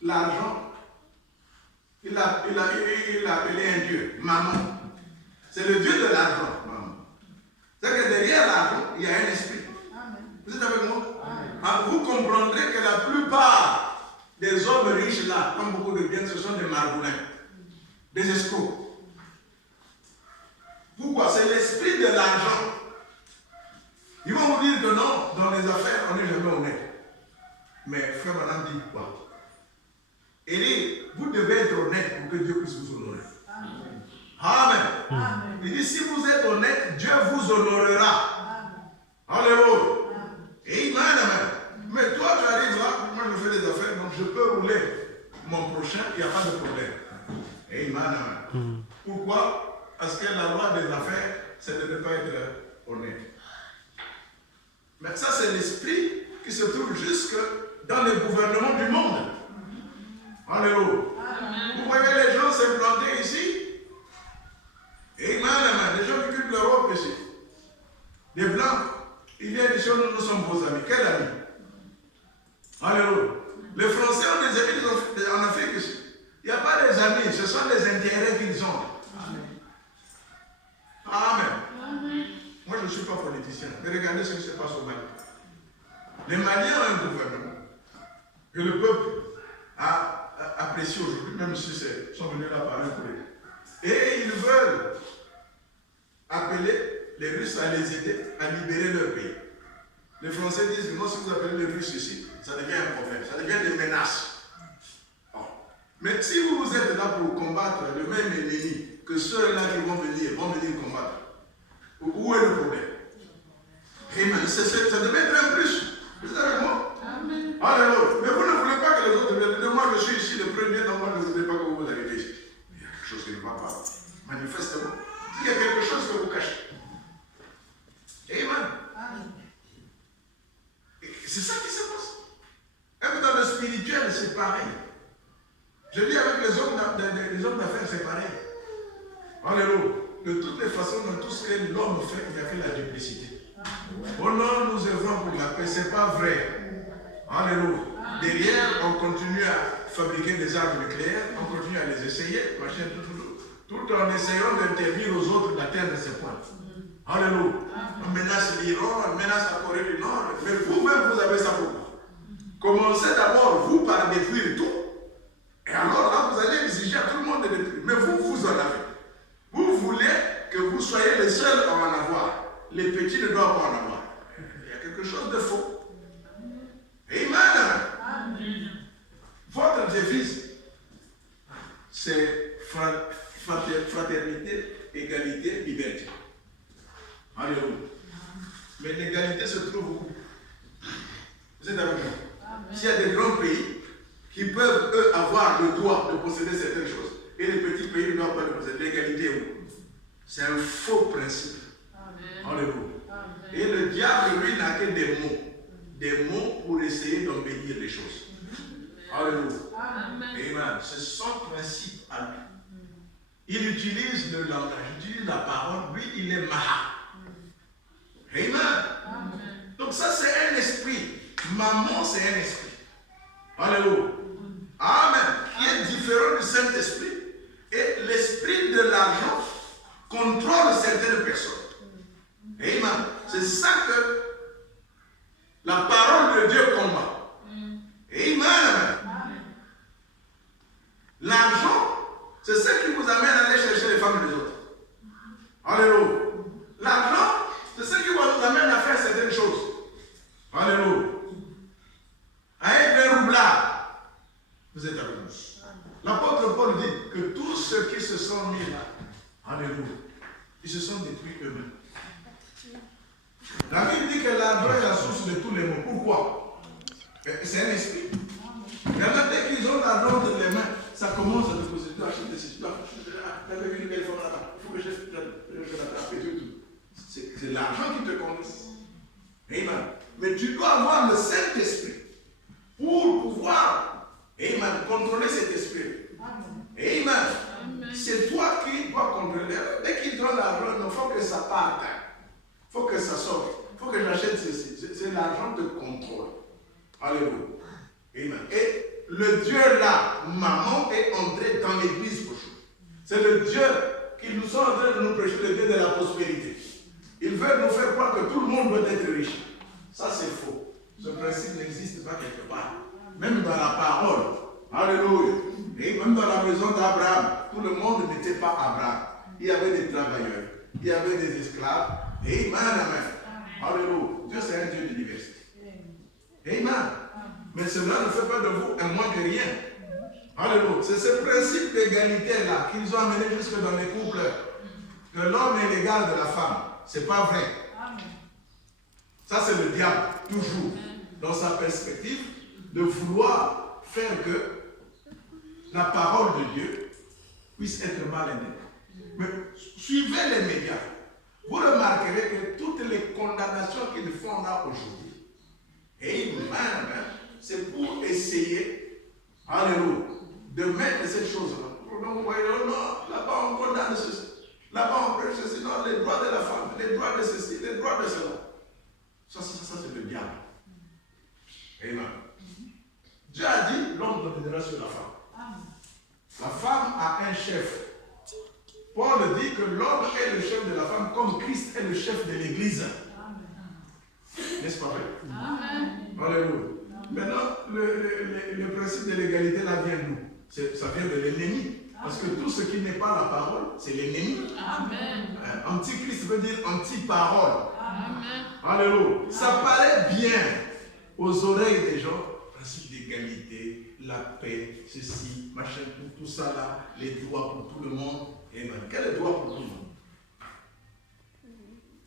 l'argent, il a appelé un Dieu, maman. C'est le Dieu de l'argent, maman. C'est-à-dire que derrière l'argent, il y a un esprit. Vous êtes avec moi? Ah, vous comprendrez que la plupart des hommes riches là, comme beaucoup de biens, ce sont des margoulins, des escrocs. Pourquoi? C'est l'esprit de l'argent. Ils vont vous dire que non, dans les affaires, on n'est jamais honnête. Mais frère madame dit quoi? Il dit, vous devez être honnête pour que Dieu puisse vous honorer. Amen. Amen. Il dit, si vous êtes honnête, Dieu vous honorera. Alléluia. Amen. Mais toi, tu arrives là, moi je fais des affaires, donc je peux rouler mon prochain, il n'y a pas de problème. Amen. Pourquoi? Parce que la loi des affaires, c'est de ne pas être honnête. Mais ça, c'est l'esprit qui se trouve jusque dans le gouvernement du monde. Alléluia. Vous voyez les gens s'implanter ici? Amen. Les gens qui quittent l'Europe ici. Des blancs. Il y a des choses, nous sommes vos amis. Quels amis? Alléluia. Les Français ont des amis en Afrique ici. Il n'y a pas des amis, ce sont des intérêts qu'ils ont. Amen. Moi, je ne suis pas politicien, mais regardez ce qui se passe au Mali. Les Maliens ont un gouvernement que le peuple a apprécié aujourd'hui, même si ils sont venus là par un collègue. Et ils veulent appeler les Russes à les aider à libérer leur pays. Les Français disent, non, si vous appelez les Russes ici, ça devient un problème, ça devient des menaces. Oh. Mais si vous êtes là pour combattre le même ennemi que ceux-là qui vont venir combattre, où est le problème? Amen. Ça devait être un plus. Vous êtes avec moi? Amen. Alléluia. Mais vous ne voulez pas que les autres viennent. Moi, je suis ici le premier, donc moi, je ne voulais pas que vous arriviez ici. Il y a quelque chose qui ne va pas. Manifestement. Il y a quelque chose que vous cachez. Amen. C'est ça qui se passe. Même dans le spirituel, c'est pareil. Je dis avec les hommes d'affaires, c'est pareil. Alléluia. De toutes les façons, dans tout ce que l'homme fait, il n'y a que la duplicité. Oh non, nous œuvrons pour la paix, ce n'est pas vrai. Alléluia. Derrière, on continue à fabriquer des armes nucléaires, on continue à les essayer, machin, tout en essayant d'interdire aux autres d'atteindre ces points. Alléluia. On menace l'Iran, on menace la Corée du Nord, mais vous-même, vous avez ça pour vous. Commencez d'abord, vous, par détruire tout. Et alors là, vous allez exiger à tout le monde de détruire. Mais vous, vous en avez. Vous voulez que vous soyez les seuls à en avoir. Les petits ne doivent pas en avoir. Il y a quelque chose de faux. Amen. Votre devise, c'est fraternité, égalité, liberté. Alléluia. Mais l'égalité se trouve où? Vous êtes avec moi? S'il y a des grands pays qui peuvent, eux, avoir le droit de posséder certaines choses, et les petits pays ne doivent pas le posséder, l'égalité est où? C'est un faux principe. Alléluia. Et le diable, lui, n'a que des mots pour essayer d'embellir les choses. Alléluia. Amen. C'est son principe à lui. Il utilise le langage, il utilise la parole, lui, il est maha. Amen. Donc ça, c'est un esprit. Maman, c'est un esprit. Alléluia. Amen. Qui est différent du Saint-Esprit. Et l'esprit de l'argent contrôle certaines personnes. Amen. C'est ça que la parole de Dieu combat. Amen. L'argent, c'est ce qui vous amène à aller chercher les femmes des autres. Alléluia. L'argent, c'est ce qui vous amène à faire certaines choses. Alléluia. À être un roublard. Vous êtes avec nous. L'apôtre Paul dit que tous ceux qui se sont mis là, alléluia, ils se sont détruits eux-mêmes. La Bible dit que l'argent est la source de tous les maux. Pourquoi? C'est un esprit. Maintenant, dès qu'ils ont l'argent entre les mains, ça commence à te poser. Tu dois acheter ceci, tu dois acheter une belle femme là-bas. Il faut que je l'attrape et tout. C'est l'argent qui te conduit. Amen. Mais tu dois avoir le Saint-Esprit pour pouvoir, amen, contrôler cet esprit. Amen. C'est toi qui dois contrôler. Dès qu'ils donnent l'argent, Alléluia. Amen. Et le Dieu là, maman, est entré dans l'église aujourd'hui. C'est le Dieu qui nous sont en train de nous prêcher, le Dieu de la prospérité. Il veut nous faire croire que tout le monde doit être riche. Ça, c'est faux. Ce principe n'existe pas quelque part. Même dans la parole. Alléluia. Et même dans la maison d'Abraham, tout le monde n'était pas Abraham. Il y avait des travailleurs, il y avait des esclaves. Amen, amen. Alléluia. Dieu, c'est un Dieu de diversité. Amen. Mais cela ne fait pas de vous un moins que rien. Alléluia. C'est ce principe d'égalité-là qu'ils ont amené jusque dans les couples. Que l'homme est l'égal de la femme. Ce n'est pas vrai. Ça, c'est le diable, toujours, dans sa perspective, de vouloir faire que la parole de Dieu puisse être mal interprétée. Mais suivez les médias. Vous remarquerez que toutes les condamnations qu'ils font là aujourd'hui, c'est pour essayer, alléluia, de mettre cette chose-là. Donc, vous voyez, non, là-bas on condamne ceci, là-bas on prêche ceci, non, les droits de la femme, les droits de ceci, les droits de cela. Ça c'est le diable. Amen. Dieu a dit, l'homme dominera sur la femme. La femme a un chef. Paul dit que l'homme est le chef de la femme comme Christ est le chef de l'Église. N'est-ce pas vrai? Amen. Alléluia. Maintenant, le principe de l'égalité là vient d'où? Ça vient de l'ennemi. Parce que tout ce qui n'est pas la parole, c'est l'ennemi. Amen. Antichrist veut dire anti-parole. Amen. Alléluia. Ça paraît bien aux oreilles des gens. Principe d'égalité, la paix, ceci, machin, tout ça là, les droits pour tout le monde. Et bien, quel est le droit pour tout le monde?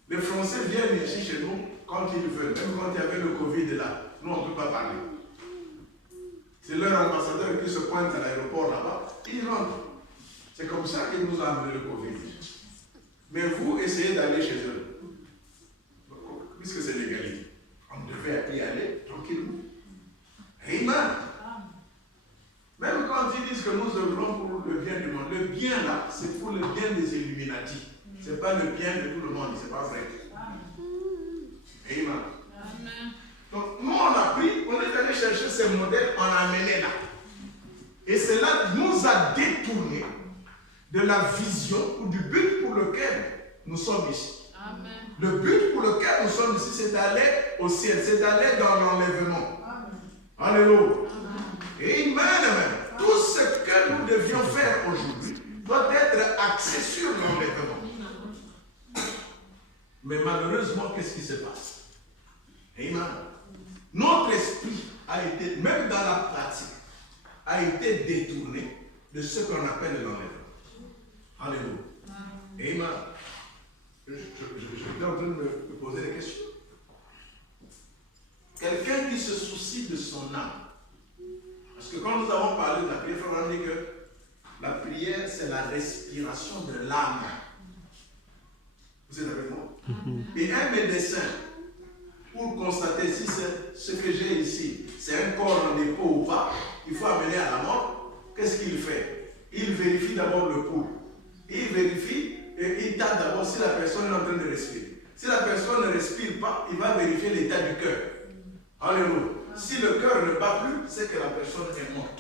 Les Français viennent ici chez nous quand ils veulent, même quand il y avait le Covid là, nous on ne peut pas parler. C'est leur ambassadeur qui se pointe à l'aéroport là-bas, ils rentrent. C'est comme ça qu'ils nous ont amené le Covid. Mais vous essayez d'aller chez eux, puisque c'est l'égalité. On devait y aller tranquillement. Amen. Même quand ils disent que nous œuvrons pour le bien du monde, le bien là, c'est pour le bien des Illuminati. Ce n'est pas le bien de tout le monde, ce n'est pas vrai. Amen. Donc nous on a pris, on est allé chercher ces modèles, on l'a amené là. Et cela nous a détournés de la vision ou du but pour lequel nous sommes ici. Amen. Le but pour lequel nous sommes ici, c'est d'aller au ciel, c'est d'aller dans l'enlèvement. Alléluia. Amen. Amen. Tout ce que nous devions faire aujourd'hui doit être axé sur l'enlèvement. Mais malheureusement, qu'est-ce qui se passe? Amen. Notre esprit a été, même dans la pratique, a été détourné de ce qu'on appelle l'enlèvement. Alléluia. Amen. J'étais en train de me poser des questions. Quelqu'un qui se soucie de son âme. Parce que quand nous avons parlé de la prière, il faut dire que la prière, c'est la respiration de l'âme. Vous êtes avec moi? Et un médecin, pour constater si ce que j'ai ici, c'est un corps en dépôt ou pas, il faut amener à la mort. Qu'est-ce qu'il fait? Il vérifie d'abord le pouls. Il vérifie et il tâte d'abord si la personne est en train de respirer. Si la personne ne respire pas, il va vérifier l'état du cœur. Alléluia. Si le cœur ne bat plus, c'est que la personne est morte.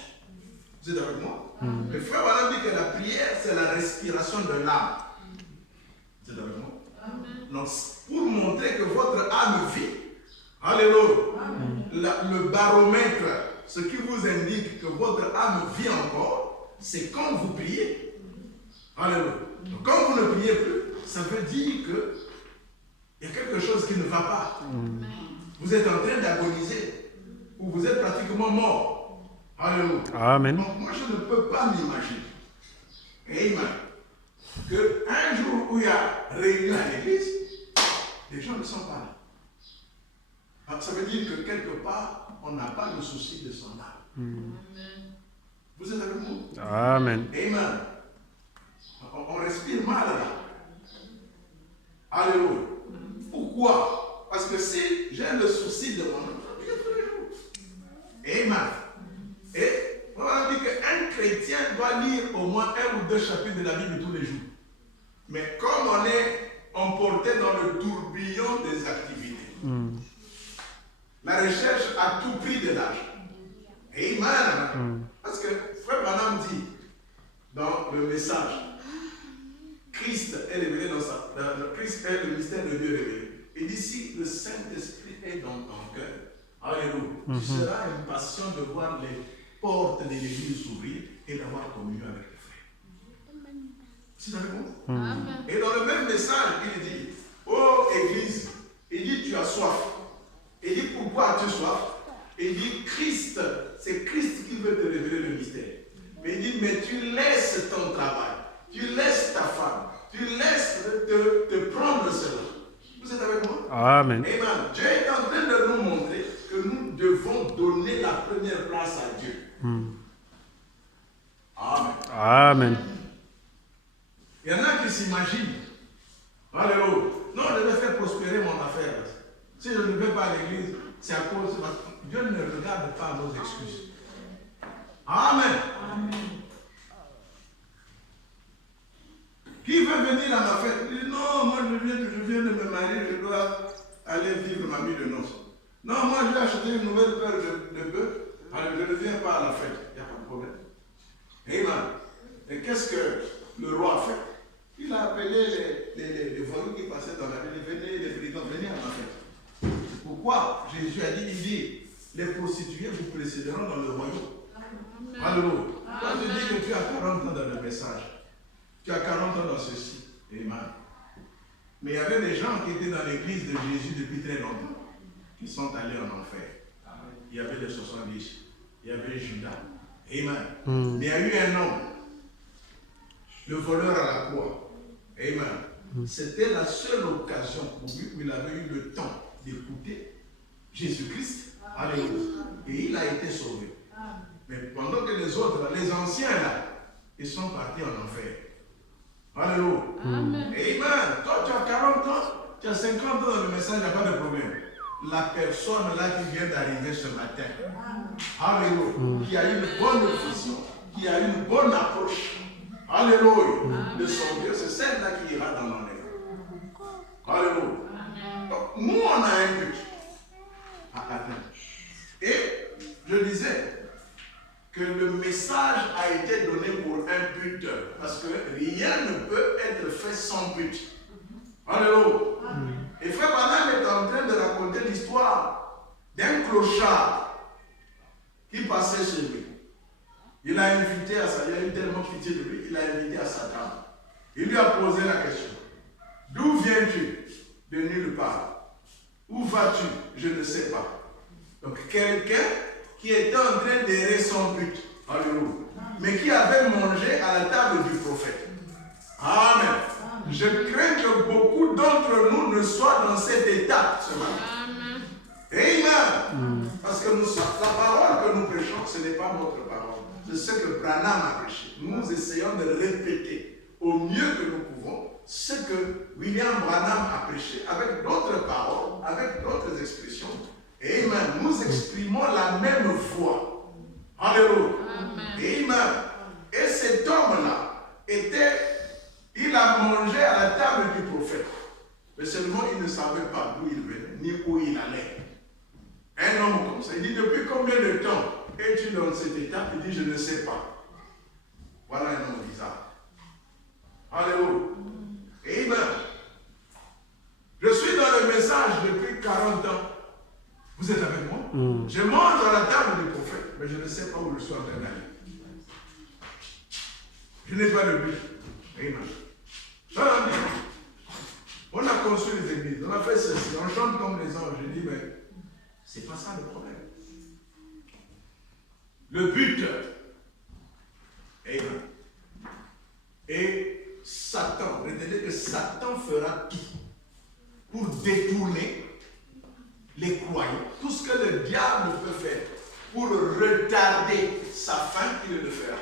Vous êtes avec moi? Le frère Voilà dit que la prière, c'est la respiration de l'âme. Vous êtes avec moi? Donc, pour montrer que votre âme vit, alléluia, le baromètre, ce qui vous indique que votre âme vit encore, c'est quand vous priez. Alléluia. Donc, quand vous ne priez plus, ça veut dire qu'il y a quelque chose qui ne va pas. Vous êtes en train d'agoniser, ou vous êtes pratiquement mort. Alléluia. Amen. Donc, moi, je ne peux pas m'imaginer, amen, qu'un jour où il y a réunion à l'église, les gens ne sont pas là. Alors, ça veut dire que quelque part, on n'a pas le souci de son âme. Vous êtes avec nous? Amen. Amen. On respire mal là. Alléluia. Pourquoi? Parce que si j'ai le souci de mon âme, je prie tous les jours. Amen. Et on va dire qu'un chrétien doit lire au moins 1 ou 2 chapitres de la Bible tous les jours. Mais comme on est emporté dans le tourbillon des activités, La recherche à tout prix de l'argent. Amen. Parce que Frère Branham dit dans le message, Christ est révélé dans sa... Christ est le mystère de Dieu révélé. Il dit si le Saint-Esprit est dans ton cœur, alléluia, tu seras impatient de voir les portes de l'église s'ouvrir et d'avoir communion avec les frères. C'est ça le bon? Et dans le même message, il dit, oh Église, il dit tu as soif. Il dit pourquoi as-tu soif? Il dit Christ, c'est Christ qui veut te révéler le mystère. Mais il dit, mais tu laisses ton travail, tu laisses ta femme, tu laisses te prendre cela. Vous êtes avec moi? Amen. Amen. Dieu est en train de nous montrer que nous devons donner la première place à Dieu. Amen. Amen. Il y en a qui s'imaginent, alléluia, non, je vais faire prospérer mon affaire. Si je ne vais pas à l'église, c'est à cause que Dieu ne regarde pas nos excuses. Amen. Amen. Qui veut venir à ma fête? Il dit non, moi je viens de me marier, je dois aller vivre ma nuit de noces. Non, moi je vais acheter une nouvelle paire de bœufs, alors je ne viens pas à la fête. Il n'y a pas de problème. Amen. Et qu'est-ce que le roi a fait? Il a appelé les voyous qui passaient dans la ville, venez, les brigands, venez à ma fête. Pourquoi? Jésus a dit, il dit, les prostituées vous précéderont dans le royaume. Alléluia. Quand tu dis que tu as 40 ans dans le message, tu as 40 ans dans ceci. Amen. Mais il y avait des gens qui étaient dans l'église de Jésus depuis très longtemps, qui sont allés en enfer. Il y avait les 70, il y avait Judas. Amen. Mais il y a eu un homme, le voleur à la croix. Amen. C'était la seule occasion pour lui où il avait eu le temps d'écouter Jésus-Christ. Alléluia. Et il a été sauvé. Mais pendant que les autres, les anciens là, ils sont partis en enfer. Alléluia. Amen. Toi, tu as 40 ans, tu as 50 ans dans le message, il n'y a pas de problème. La personne là qui vient d'arriver ce matin, alléluia, qui a une bonne vision, qui a une bonne approche, alléluia, de son Dieu, c'est celle-là qui ira dans l'enfer. Alléluia. Donc, nous, on a un but à atteindre. Et je disais que le message a été donné pour un but, parce que rien ne peut être fait sans but. Alléluia. Et Frère Branham est en train de raconter l'histoire d'un clochard qui passait chez lui. Il a invité à sa, il a eu tellement pitié de lui, il a invité à sa table. Il lui a posé la question. D'où viens-tu? De nulle part. Où vas-tu? Je ne sais pas. Donc quelqu'un qui était en train d'errer son but, alléluia, mais qui avait mangé à la table du prophète. Amen. Je crains que beaucoup d'entre nous ne soient dans cet état ce matin. Amen. Parce que la parole que nous prêchons, ce n'est pas notre parole. C'est ce que Branham a prêché. Nous essayons de répéter au mieux que nous pouvons ce que William Branham a prêché avec d'autres paroles, avec d'autres expressions. Amen. Nous exprimons la même voix. Alléluia. Amen. Et cet homme-là il a mangé à la table du prophète. Mais seulement il ne savait pas d'où il venait, ni où il allait. Un homme comme ça, il dit, depuis combien de temps es-tu dans cet état? Il dit, je ne sais pas. Voilà un homme bizarre. Alléluia. Amen. Je suis dans le message depuis 40 ans. Vous êtes avec moi? Je mange à la table du prophète, mais je ne sais pas où je suis en train d'aller. Je n'ai pas de but. Amen. On a construit les églises, on a fait ceci, on chante comme les anges. Je dis, mais c'est pas ça le problème. Le but, amen. Et Satan, retenez que Satan fera tout pour détourner les croyants. Tout ce que le diable peut faire pour retarder sa fin, il le fera.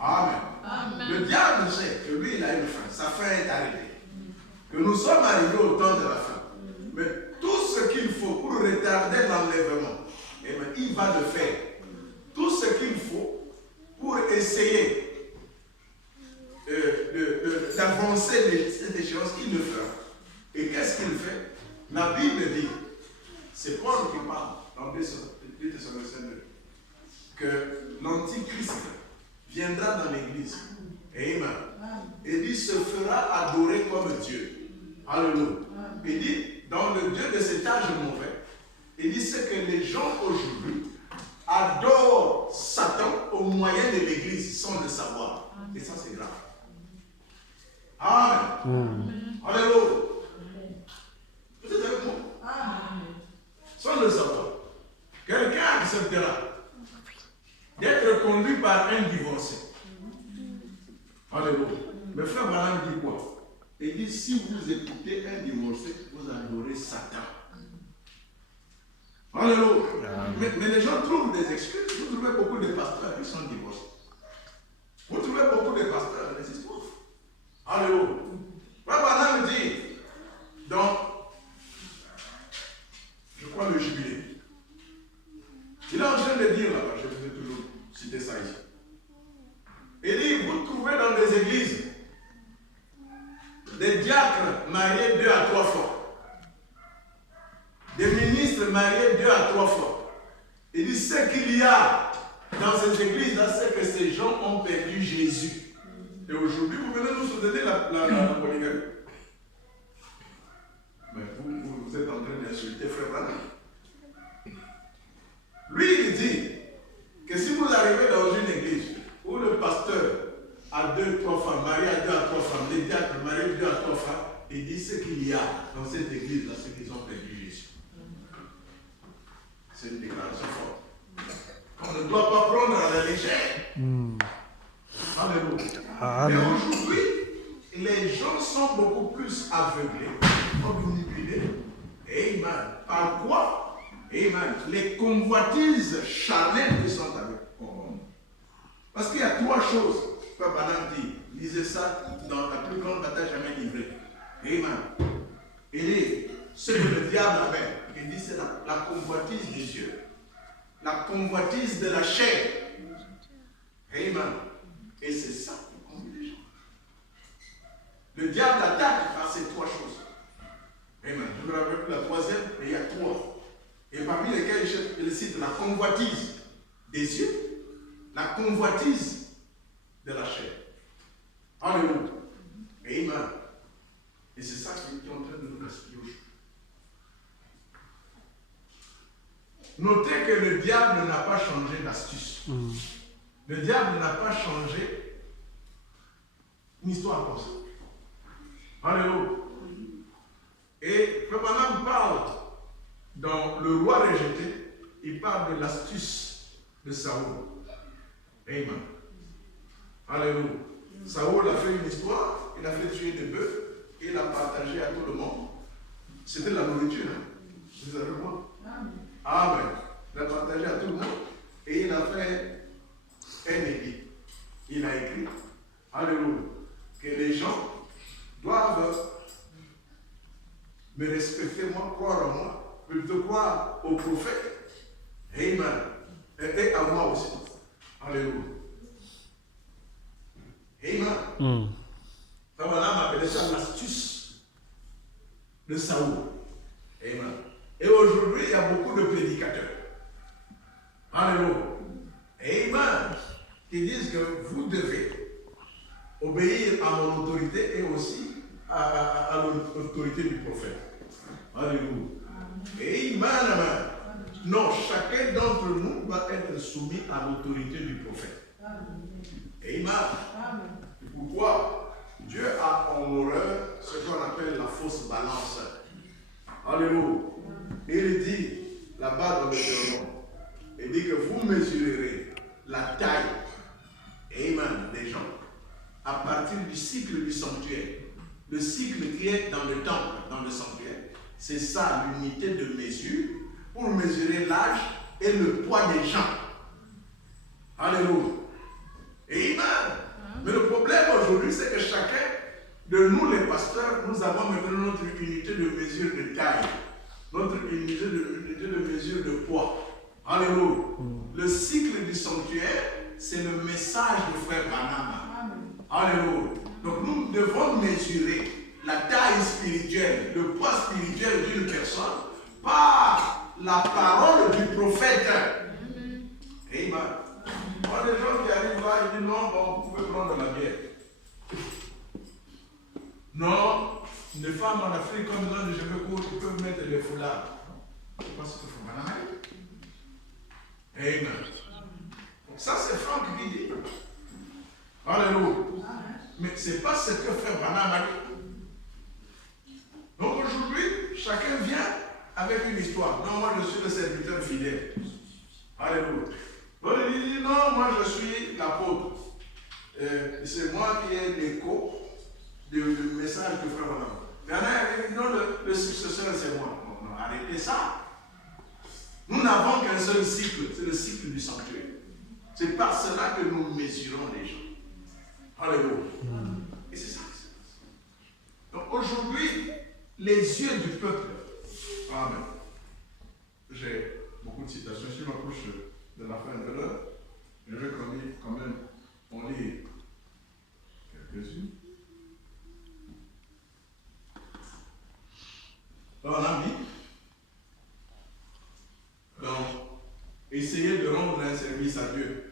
Amen. Amen. Le diable sait que lui, il a une fin. Sa fin est arrivée. Que nous sommes arrivés au temps de la fin. Mais tout ce qu'il faut pour retarder l'enlèvement, il va le faire. Tout ce qu'il faut pour essayer d'avancer cette échéance, il le fera. Et qu'est-ce qu'il fait? La Bible dit C'est Paul qui parle dans 2 Thessaloniciens 2. Que l'Antichrist viendra dans l'église. Amen. Et dit se fera adorer comme Dieu. Alléluia. Il dit, dans le Dieu de cet âge mauvais, il dit ce que les gens aujourd'hui adorent Satan au moyen de l'église sans le savoir. Et ça, c'est grave. Amen. Alléluia. Vous êtes avec moi? Sans le savoir. Quelqu'un acceptera d'être conduit par un divorcé. Alléluia. Mais frère Branham dit quoi? Il dit si vous écoutez un divorcé, vous adorez Satan. Alléluia. Mais les gens trouvent des excuses. Vous trouvez beaucoup de pasteurs qui sont divorcés. Vous trouvez beaucoup de pasteurs dans les histoires. Alléluia. Frère Branham dit dans, je crois, le jubilé. Il est en train de dire là-bas, je vous ai toujours cité ça ici. Il dit, vous trouvez dans des églises des diacres mariés 2 à 3 fois, des ministres mariés 2 à 3 fois. Il dit, ce qu'il y a dans ces églises-là, c'est que ces gens ont perdu Jésus. Et aujourd'hui, vous venez nous soutenir la polygamie. Mais vous êtes en train d'insulter Frère Branham. Lui, il dit que si vous arrivez dans une église où le pasteur a 2 à 3 femmes, marié à 2 à 3 femmes, les diacres mariés 2 à 3 femmes, il dit ce qu'il y a dans cette église-là, c'est qu'ils ont perdu Jésus. C'est une déclaration forte. On ne doit pas prendre à la légère. Alléluia. Mais aujourd'hui, les gens sont beaucoup plus aveuglés, manipulés. Amen. Par quoi? Amen. Les convoitises charnelles qui sont avec eux. Parce qu'il y a 3 choses. Frère Branham dit, lisez ça dans la plus grande bataille jamais livrée. Amen. Et ce que le diable avait, il dit c'est la convoitise des yeux, la convoitise de la chair. Amen. Et c'est ça qui conduit les gens. Le diable attaque par ces 3 choses. Amen. Je me rappelle la 3e, mais il y a 3. Et parmi lesquels il cite la convoitise des yeux, la convoitise de la chair. Alléluia. Amen. Et c'est ça qui est en train de nous gaspiller aujourd'hui. Notez que le diable n'a pas changé d'astuce. Le diable n'a pas changé une histoire comme ça. Alléluia. Et Frère Branham parle dans Le Roi rejeté, il parle de l'astuce de Saoul. Amen. Alléluia. Saoul a fait une histoire, il a fait tuer des bœufs, et il a partagé à tout le monde. C'était la nourriture. Hein? Vous avez vu moi? Amen. Il a partagé à tout le monde, et il a fait un édit. Il a écrit, alléluia, que les gens doivent me respecter, moi, croire en moi, plutôt croire au prophète. Amen. Et à moi aussi. Alléluia. Amen. Ça va là, m'appelle ça l'astuce de Saoul. Amen. Et aujourd'hui, il y a beaucoup de prédicateurs. Alléluia. Amen. Qui disent que vous devez obéir à mon autorité et aussi à l'autorité du prophète. Alléluia. Amen. Non, chacun d'entre nous va être soumis à l'autorité du prophète. Amen. Pourquoi? Dieu a en horreur ce qu'on appelle la fausse balance. Alléluia. Il dit là-bas dans le Deutéronome, il dit que vous mesurerez la taille, amen, des gens à partir du cycle du sanctuaire. Le cycle qui est dans le temple, dans le sanctuaire, c'est ça l'unité de mesure pour mesurer l'âge et le poids des gens. Alléluia. Amen. Mais le problème aujourd'hui, c'est que chacun de nous, les pasteurs, nous avons maintenant notre unité de mesure de taille, notre unité de mesure de poids. Alléluia. Le cycle du sanctuaire, c'est le message de Frère Branham. Alléluia. Donc nous devons mesurer la taille spirituelle, le poids spirituel d'une personne par la parole du prophète. Amen. Moi, les gens qui arrivent là, ils disent non, bon, vous pouvez prendre la bière. Non, les femmes en Afrique, comme ils ont des cheveux courts, ils peuvent mettre les foulards. C'est pas ce qu'il faut maintenant. Amen. Ça, c'est Franck qui dit. Alléluia. Mais ce n'est pas ce que Frère Branham a dit. Donc aujourd'hui, chacun vient avec une histoire. Non, moi je suis le serviteur fidèle. Alléluia. Donc il dit non, moi je suis l'apôtre. C'est moi qui ai l'écho du message de Frère Branham. Il y en a qui disent non, le successeur c'est moi. Non, arrêtez ça. Nous n'avons qu'un seul cycle, c'est le cycle du sanctuaire. C'est par cela que nous mesurons les gens. Alléluia. Et c'est ça qui se passe. Donc aujourd'hui, les yeux du peuple. Amen. J'ai beaucoup de citations. Je m'approche de la fin de l'heure. Je vais quand même en lire quelques-unes. On a mis. Donc, essayez de rendre un service à Dieu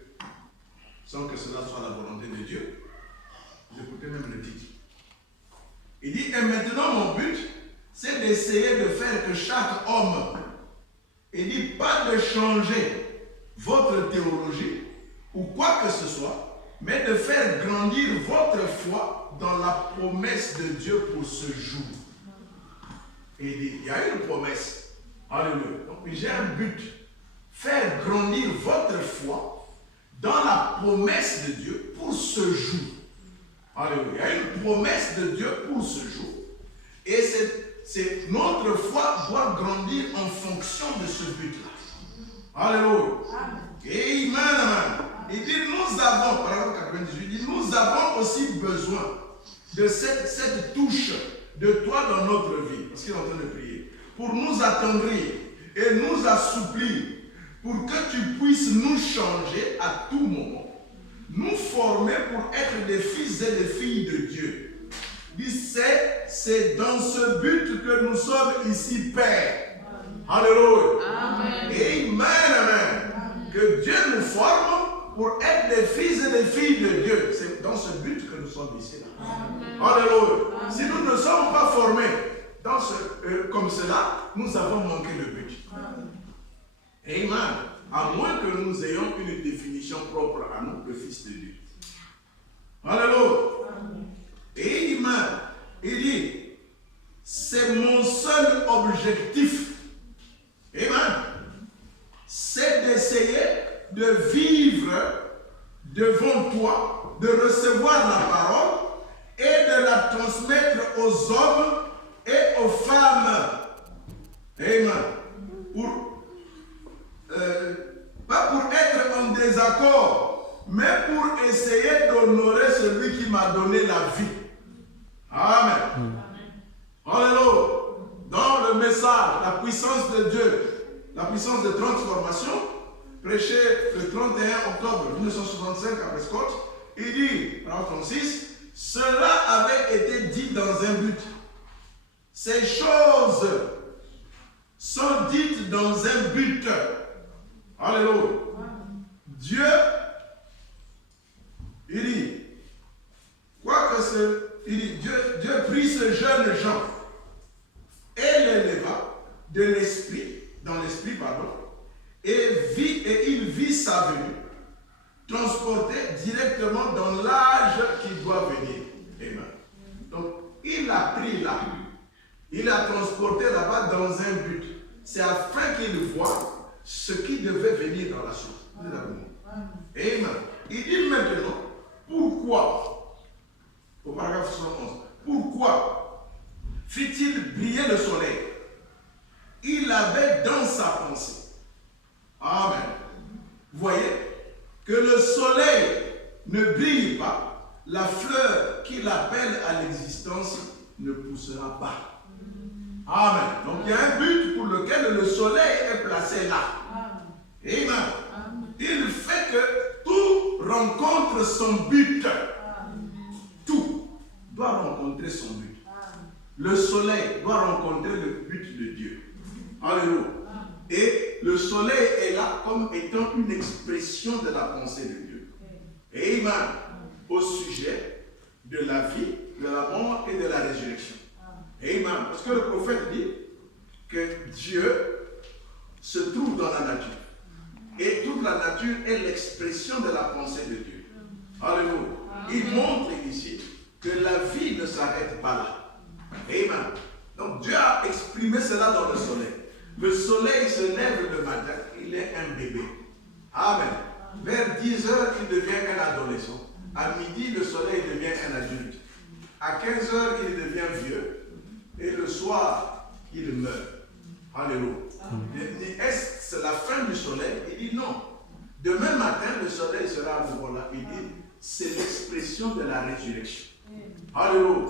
sans que cela soit la volonté de Dieu. Vous écoutez même le titre. Il dit, et maintenant mon but, c'est d'essayer de faire que chaque homme, il dit, pas de changer votre théologie ou quoi que ce soit, mais de faire grandir votre foi dans la promesse de Dieu pour ce jour. Et il dit, il y a une promesse. Alléluia. Donc j'ai un but. Faire grandir votre foi dans la promesse de Dieu pour ce jour. Alléluia. Il y a une promesse de Dieu pour ce jour. Et c'est notre foi doit grandir en fonction de ce but-là. Alléluia. Amen. Il dit, nous avons, paragraphe 98, il dit, nous avons aussi besoin de cette touche de toi dans notre vie. Parce qu'il est en train de prier. Pour nous attendrir et nous assouplir. Pour que tu puisses nous changer à tout moment. Nous former pour être des fils et des filles de Dieu. Il dit, c'est dans ce but que nous sommes ici, Père. Alléluia. Amen. Amen. Que Dieu nous forme pour être des fils et des filles de Dieu. C'est dans ce but que nous sommes ici. Alléluia. Si nous ne sommes pas formés comme cela, nous avons manqué de but. Amen. À moins que nous ayons une définition propre à nous, le Fils de Dieu. Alléluia. Amen. Il dit, c'est mon seul objectif. Amen. C'est d'essayer de vivre devant toi, de recevoir la parole et de la transmettre aux hommes et aux femmes. Amen. Pas pour être en désaccord, mais pour essayer d'honorer celui qui m'a donné la vie. Amen. Alléluia. Dans le message, la puissance de Dieu, la puissance de transformation, prêché le 31 octobre 1965 à Prescott, il dit, paragraphe 36, cela avait été dit dans un but. Ces choses sont dites dans un but. Alléluia. Dieu, il dit, il dit, Dieu prit ce jeune Jean et l'éleva de l'esprit, dans l'esprit, pardon, et il vit sa venue, transporté directement dans l'âge qui doit venir. Amen. Donc, il l'a pris là. Il l'a transporté là-bas dans un but. C'est afin qu'il voie ce qui devait venir dans la chose. Amen. Il dit maintenant, pourquoi, au paragraphe 71, pourquoi fit-il briller le soleil? Il avait dans sa pensée. Amen. Vous voyez que le soleil ne brille pas, la fleur qu'il appelle à l'existence ne poussera pas. Amen. Donc il y a un but pour lequel le soleil est placé là. Amen. Il fait que tout rencontre son but. Tout doit rencontrer son but. Le soleil doit rencontrer le but de Dieu. Alléluia. le soleil est là comme étant une expression de la pensée de Dieu. Amen. Au sujet de la vie, de la mort et de la résurrection. Amen. Parce que le prophète dit que Dieu se trouve dans la nature. Et toute la nature est l'expression de la pensée de Dieu. Alléluia. Il montre ici que la vie ne s'arrête pas là. Amen. Donc Dieu a exprimé cela dans le soleil. Le soleil se lève le matin, il est un bébé. Amen. Vers 10 heures, il devient un adolescent. À midi, le soleil devient un adulte. À 15 heures, il devient vieux. Et le soir, il meurt. Alléluia. Est-ce c'est la fin du soleil? Il dit non. Demain matin, le soleil sera à nouveau là. Il dit, c'est l'expression de la résurrection. Alléluia.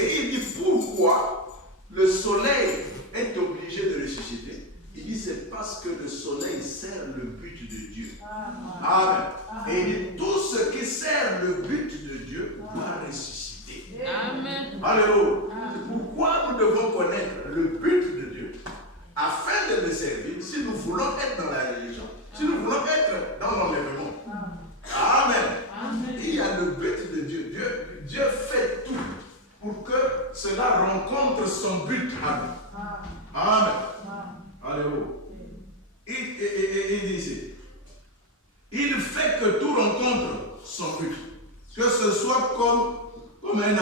Et il dit, pourquoi le soleil est obligé de ressusciter? Il dit, c'est parce que le soleil sert le but de Dieu. Amen. Et il dit, tout ce qui sert le but de Dieu va ressusciter. Amen. Alléluia. Pourquoi nous devons connaître le but de Dieu afin de le servir si nous voulons être dans la religion, si nous voulons être dans l'enlèvement. Amen. Il y a le but de Dieu. Dieu fait tout pour que cela rencontre son but. Amen. Alléluia.